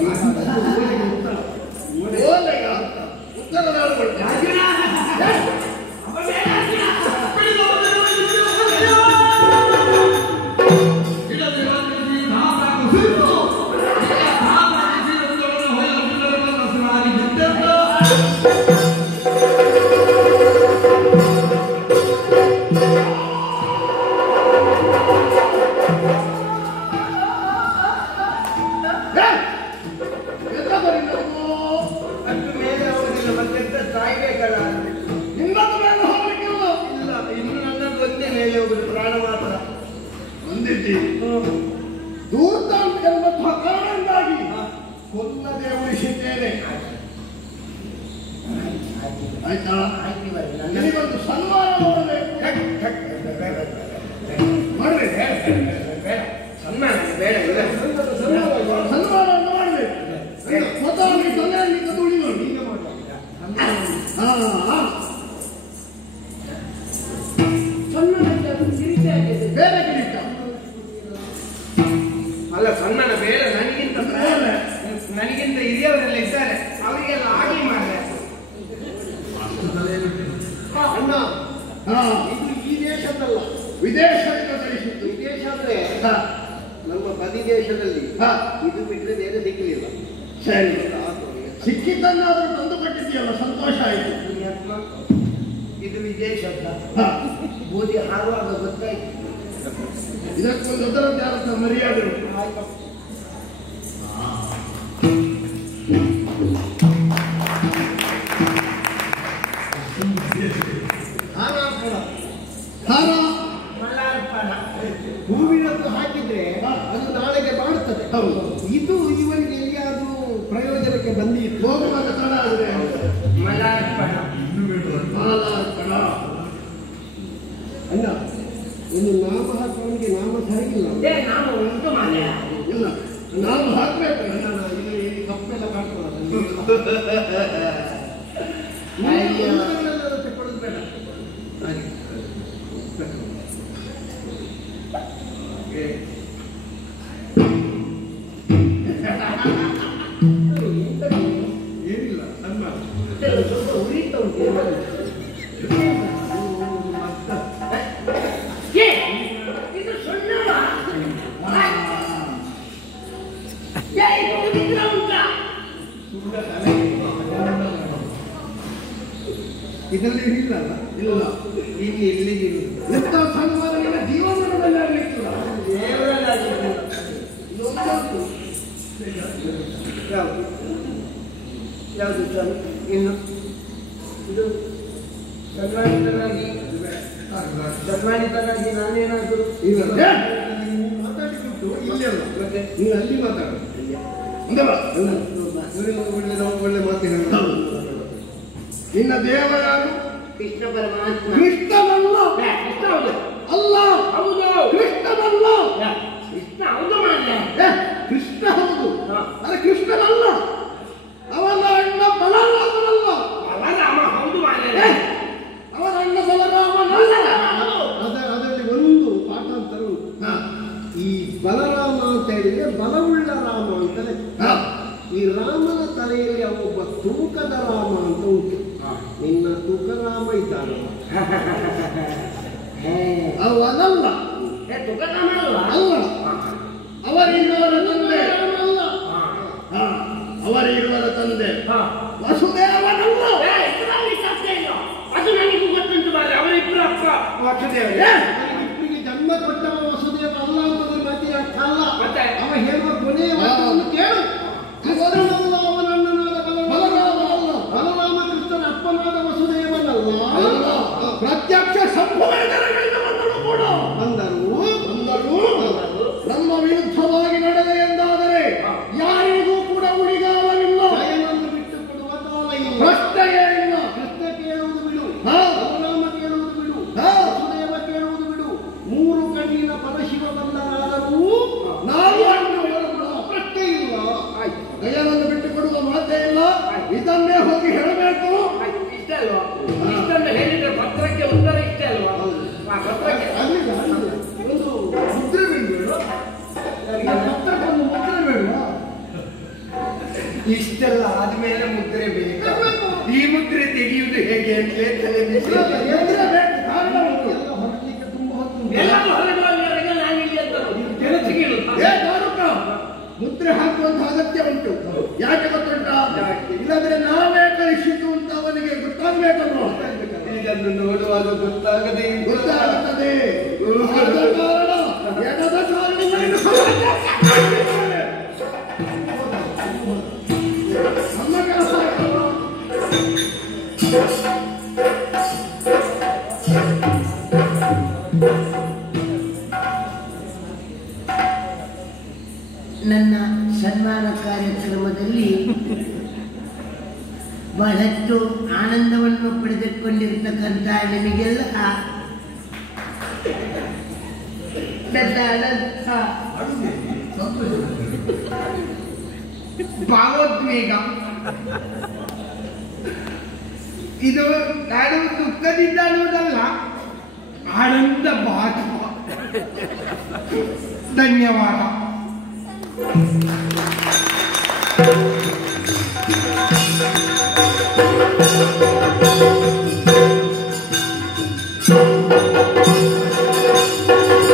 ದೂತ ಎಂಬಂತಹ ಕಾರಣದಿಂದಾಗಿ ಕೊಲ್ಲದೆ ಉಳಿಸಿದ್ದೇನೆ. ಆಯ್ತಾ? ನಿನಗೊಂದು ಸನ್ಮಾನ ಮಾಡಬೇಕು. ಸನ್ಮಾನವನ್ನು ಮಾಡಬೇಕು. ಮೊದಲಾಗಿ ಕೊನೆಯಲ್ಲಿ ದುಡಿ ನೋಡಿ. ಬೇರೆ ಕಿರೀಟ ಅಲ್ಲ, ಸಣ್ಣನ ಬೇಡ. ನನಗಿಂತ ಹಿರಿಯವರೆಲ್ಲ ಇದ್ದಾರೆ, ಅವರಿಗೆಲ್ಲ ಆಗಲಿ ಮಾಡಿದೆ. ಅಣ್ಣ, ಇದು ಈ ದೇಶದಲ್ಲ, ವಿದೇಶದಿಂದ ಧರಿಸಿದ್ದು. ವಿದೇಶ ಅಂದ್ರೆ ನಮ್ಮ ಬದಿ ದೇಶದಲ್ಲಿ ಇದು ಬಿಟ್ಟರೆ ಬೇರೆ ಸಿಕ್ಕಲಿಲ್ಲ. ಸರಿ, ಸಿಕ್ಕಿದ್ದನ್ನಾದ್ರೂ ತಂದು ಕೊಟ್ಟಿದ್ದೀಯಲ್ಲ, ಸಂತೋಷ ಆಯಿತು. ಇದು ವಿದೇಶದ ಗೋಧಿ ಹಾರುವಾಗ ಗೊತ್ತಾಯ್ತು. ಇದಕ್ಕೊಂದು ದೊಡ್ಡ ಮರ್ಯಾದೆ. ಹೂವಿನದ್ದು ಹಾಕಿದ್ರೆ ಅದು ನಾಳೆಗೆ ಬಾಡುತ್ತದೆ. ಇದು ಇವರಿಗೆ ಎಲ್ಲಿಯಾದ್ರೂ ಪ್ರಯೋಜನಕ್ಕೆ ಬಂದಿತ್ತು. ಹೋಗುವಾಗ ತಡ ಆದ್ರೆ ಮಲಾರ್ಪಣ. ಅಣ್ಣ, ಇನ್ನು ನಾಮ ಹಾಕೋನಿಗೆ ನಾಮ ಸರಿಯಿಲ್ಲ. ನಾಮ ಉಂಟು ಮಾನ್ಯ ಇಲ್ಲ, ನಾಮ ಹಾಕ್ಬೇಕು. ಇಲ್ಲಿ ಕಪ್ಪೆಲ್ಲ ಕಾಣ್ತದೆ. ತೆಕ್ಕೊಳ್ಳೋದು ಬೇಡ. ಏನಿಲ್ಲ ಸನ್ಮಾನ ಸ್ವಲ್ಪ ಉರಿತಾ ಉಂಟು ಇದು ಸೊನ್ನವ ಇದರಲ್ಲಿ ಇಲ್ಲ ಅಲ್ಲ ಇಲ್ಲ ಇನ್ನು ಇಲ್ಲಿಗೆ ಎಂತ ಸನ್ಮಾನ ನಿಮ್ಮ ಜೀವನದಲ್ಲಿ ಆಗಲಿಕ್ಕಿಲ್ಲ ಯಾವುದು ಇನ್ನು ಇದು ಸನ್ಮಾನಿತನಾಗಿ ನಾನೇನಾದ್ರು ಇಲ್ಲ ಮಾತಾಡಿಬಿಟ್ಟು ಇಲ್ಲಿ ಅಲ್ಲ ಮತ್ತೆ ನೀವು ಅಲ್ಲಿ ಮಾತಾಡು ಒಳ್ಳೆ ಮಾತು ನಿನ್ನ ದೇವ ಯಾರು ಕೃಷ್ಣ ಪರಮಾತ್ಮ ಕೃಷ್ಣನಲ್ಲ ಕೃಷ್ಣ ಹೌದು ಅಲ್ಲ ಹೌದು ಕೃಷ್ಣನಲ್ಲ ಕೃಷ್ಣ ಹೌದು ಮಾನ್ಯ ಕೃಷ್ಣ ಹೌದು ಅರೆ ಕೃಷ್ಣನಲ್ಲ ಅವನ ಅಣ್ಣ ಬಲರಾಮನಲ್ಲ ಬಲರಾಮ ಹೌದು ಮಾನ್ಯ ಅವನ ಅಣ್ಣ ಬಲರಾಮನಲ್ಲ ಅದರಲ್ಲಿ ಒಂದು ಪಾಠಾಂತರ ಈ ಬಲರಾಮ ಅಂತ ಹೇಳಿದ್ರೆ ಬಲವುಳ್ಳ ರಾಮ ಅಂತಲೇ ಈ ರಾಮನ ತಲೆಯಲ್ಲಿ ಒಬ್ಬ ತೂಕದ ರಾಮ ಅಂತ ಉಂಟು ನಿನ್ನ ತೂಕರಾಮ ಇದ್ದಾನೆ ಅವನಲ್ಲ ತುಕರಾಮ ಅಲ್ಲ ಅವರಿರುವರ ತಂದೆ ಅವರಿರುವರ ತಂದೆ ವಸುದೇವನಲ್ಲ ಅದು ನನಗೂ ಗೊತ್ತುಂಟು ಮಾರೆ ಅವರಿಬ್ಬರು ಅಪ್ಪ ವಸುದೇವ ಇಬ್ಬರಿಗೆ ಜನ್ಮ ಕೊಟ್ಟವ ವಸುದೇವ ಅಲ್ಲ ಅಂತಂದ್ರೆ ಮತ್ತೆ ಅರ್ಥ ಅಲ್ಲ ಮತ್ತೆ ಅವ ಹೇಳುವ ಕೊನೆಯ ವಾಕ್ಯವನ್ನು ಕೇಳು ಅವನಲ್ಲ ಅವನಣ್ಣನಾದ ಬಲರಾಮನಲ್ಲ ಬಲರಾಮ ಕೃಷ್ಣನ ಅಪ್ಪನಾದ ವಸುದೇವನಲ್ಲ ಪ್ರತ್ಯಕ್ಷ ಸಂಭವೇಂದ್ರಗಳಿಂದ ಬಂದರು ಕೂಡ ಬಂದರು ನಮ್ಮ ವಿರುದ್ಧವಾಗಿ ನಡೆದೆ ಎಂದಾದರೆ ಯಾರಿಗೂ ಕೂಡ ಉಳಿಗಾಲವಿಲ್ಲ ಭಯವನ್ನು ಬಿಟ್ಟು ಕೊಡುವ ಕಾಲ ಇಲ್ಲ ಪ್ರಶ್ನೆಯೇ ಇಲ್ಲ ಕೃಷ್ಣ ಕೇಳುವುದು ಬಿಡು ಬಲರಾಮ ಕೇಳುವುದು ಬಿಡು ವಸುದೇವ ಕೇಳುವುದು ಬಿಡು ಮೂರು ಕಣ್ಣಿನ ಪರಶಿವ ಬಂದನಾದರೂ ನಾವು ಪ್ರಶ್ನೆ ಇಲ್ಲ ಭಯವನ್ನು ಬಿಟ್ಟು ಕೊಡುವ ಮಾತೇ ಇಲ್ಲ ಇದನ್ನೇ ಹೋಗಿ ಹೇಳಬೇಕು ಇಷ್ಟ ಅಲ್ವಾ ಇಷ್ಟನ್ನು ಹೇಳಿದ್ರೆ ಪತ್ರಕ್ಕೆ ಉತ್ತರ ಇಷ್ಟ ಅಲ್ವಾ ಪತ್ರಕ್ಕೆ ಒಂದು ಮುದ್ರೆ ಬೇಡ ಪತ್ರಕ್ಕೊಂದು ಮುದ್ರೆ ಬೇಡವಾ ಇಷ್ಟೆಲ್ಲ ಆದ್ಮೇಲೆ ಮುದ್ರೆ ಬೇಕು ಈ ಮುದ್ರೆ ತೆಗೆಯುವುದು ಹೇಗೆ ಅಂತ ತಲೆ ಬಿಸಿ ಕಾರಣ ಉಂಟು ಎಲ್ಲ ಹೊರಲಿಕ್ಕೆ ತುಂಬಾ ಹೊತ್ತು ಎಲ್ಲರೂ ಹೊರಗುವವರೆಗೆ ನಾನಿಲ್ಲಿ ಅಂತ ಕೆಲಸಕ್ಕೆ ಮುದ್ರೆ ಹಾಕುವಂತ ಅಗತ್ಯ ಉಂಟು ಯಾಕೆ ಗೊತ್ತುಂಟಾ ಇಲ್ಲಾಂದ್ರೆ ನಾವೇ ಕಳಿಸಿದ್ದು ಅಂತ ಅವನಿಗೆ ಗೊತ್ತಾಗಬೇಕಲ್ವ ಇದನ್ನು ನೋಡುವಾಗ ಗೊತ್ತಾಗದೆ ಗೊತ್ತಾಗುತ್ತದೆ ಎಡದ ಕಾರಣ ನಮ್ಮ ಕೆಲಸ ನನ್ನ ಸನ್ಮಾನ ಕಾರ್ಯಕ್ರಮದಲ್ಲಿ ಬಹಳಷ್ಟು ಆನಂದವನ್ನು ಪಡೆದುಕೊಂಡಿರ್ತಕ್ಕಂಥ ನಿಮಗೆಲ್ಲ ಭಾವೋದ್ವೇಗ ಇದು ನಾನು ದುಃಖದಿಂದ ಅನ್ನುವುದಲ್ಲ ಆನಂದ ಭಾಷ ಧನ್ಯವಾದ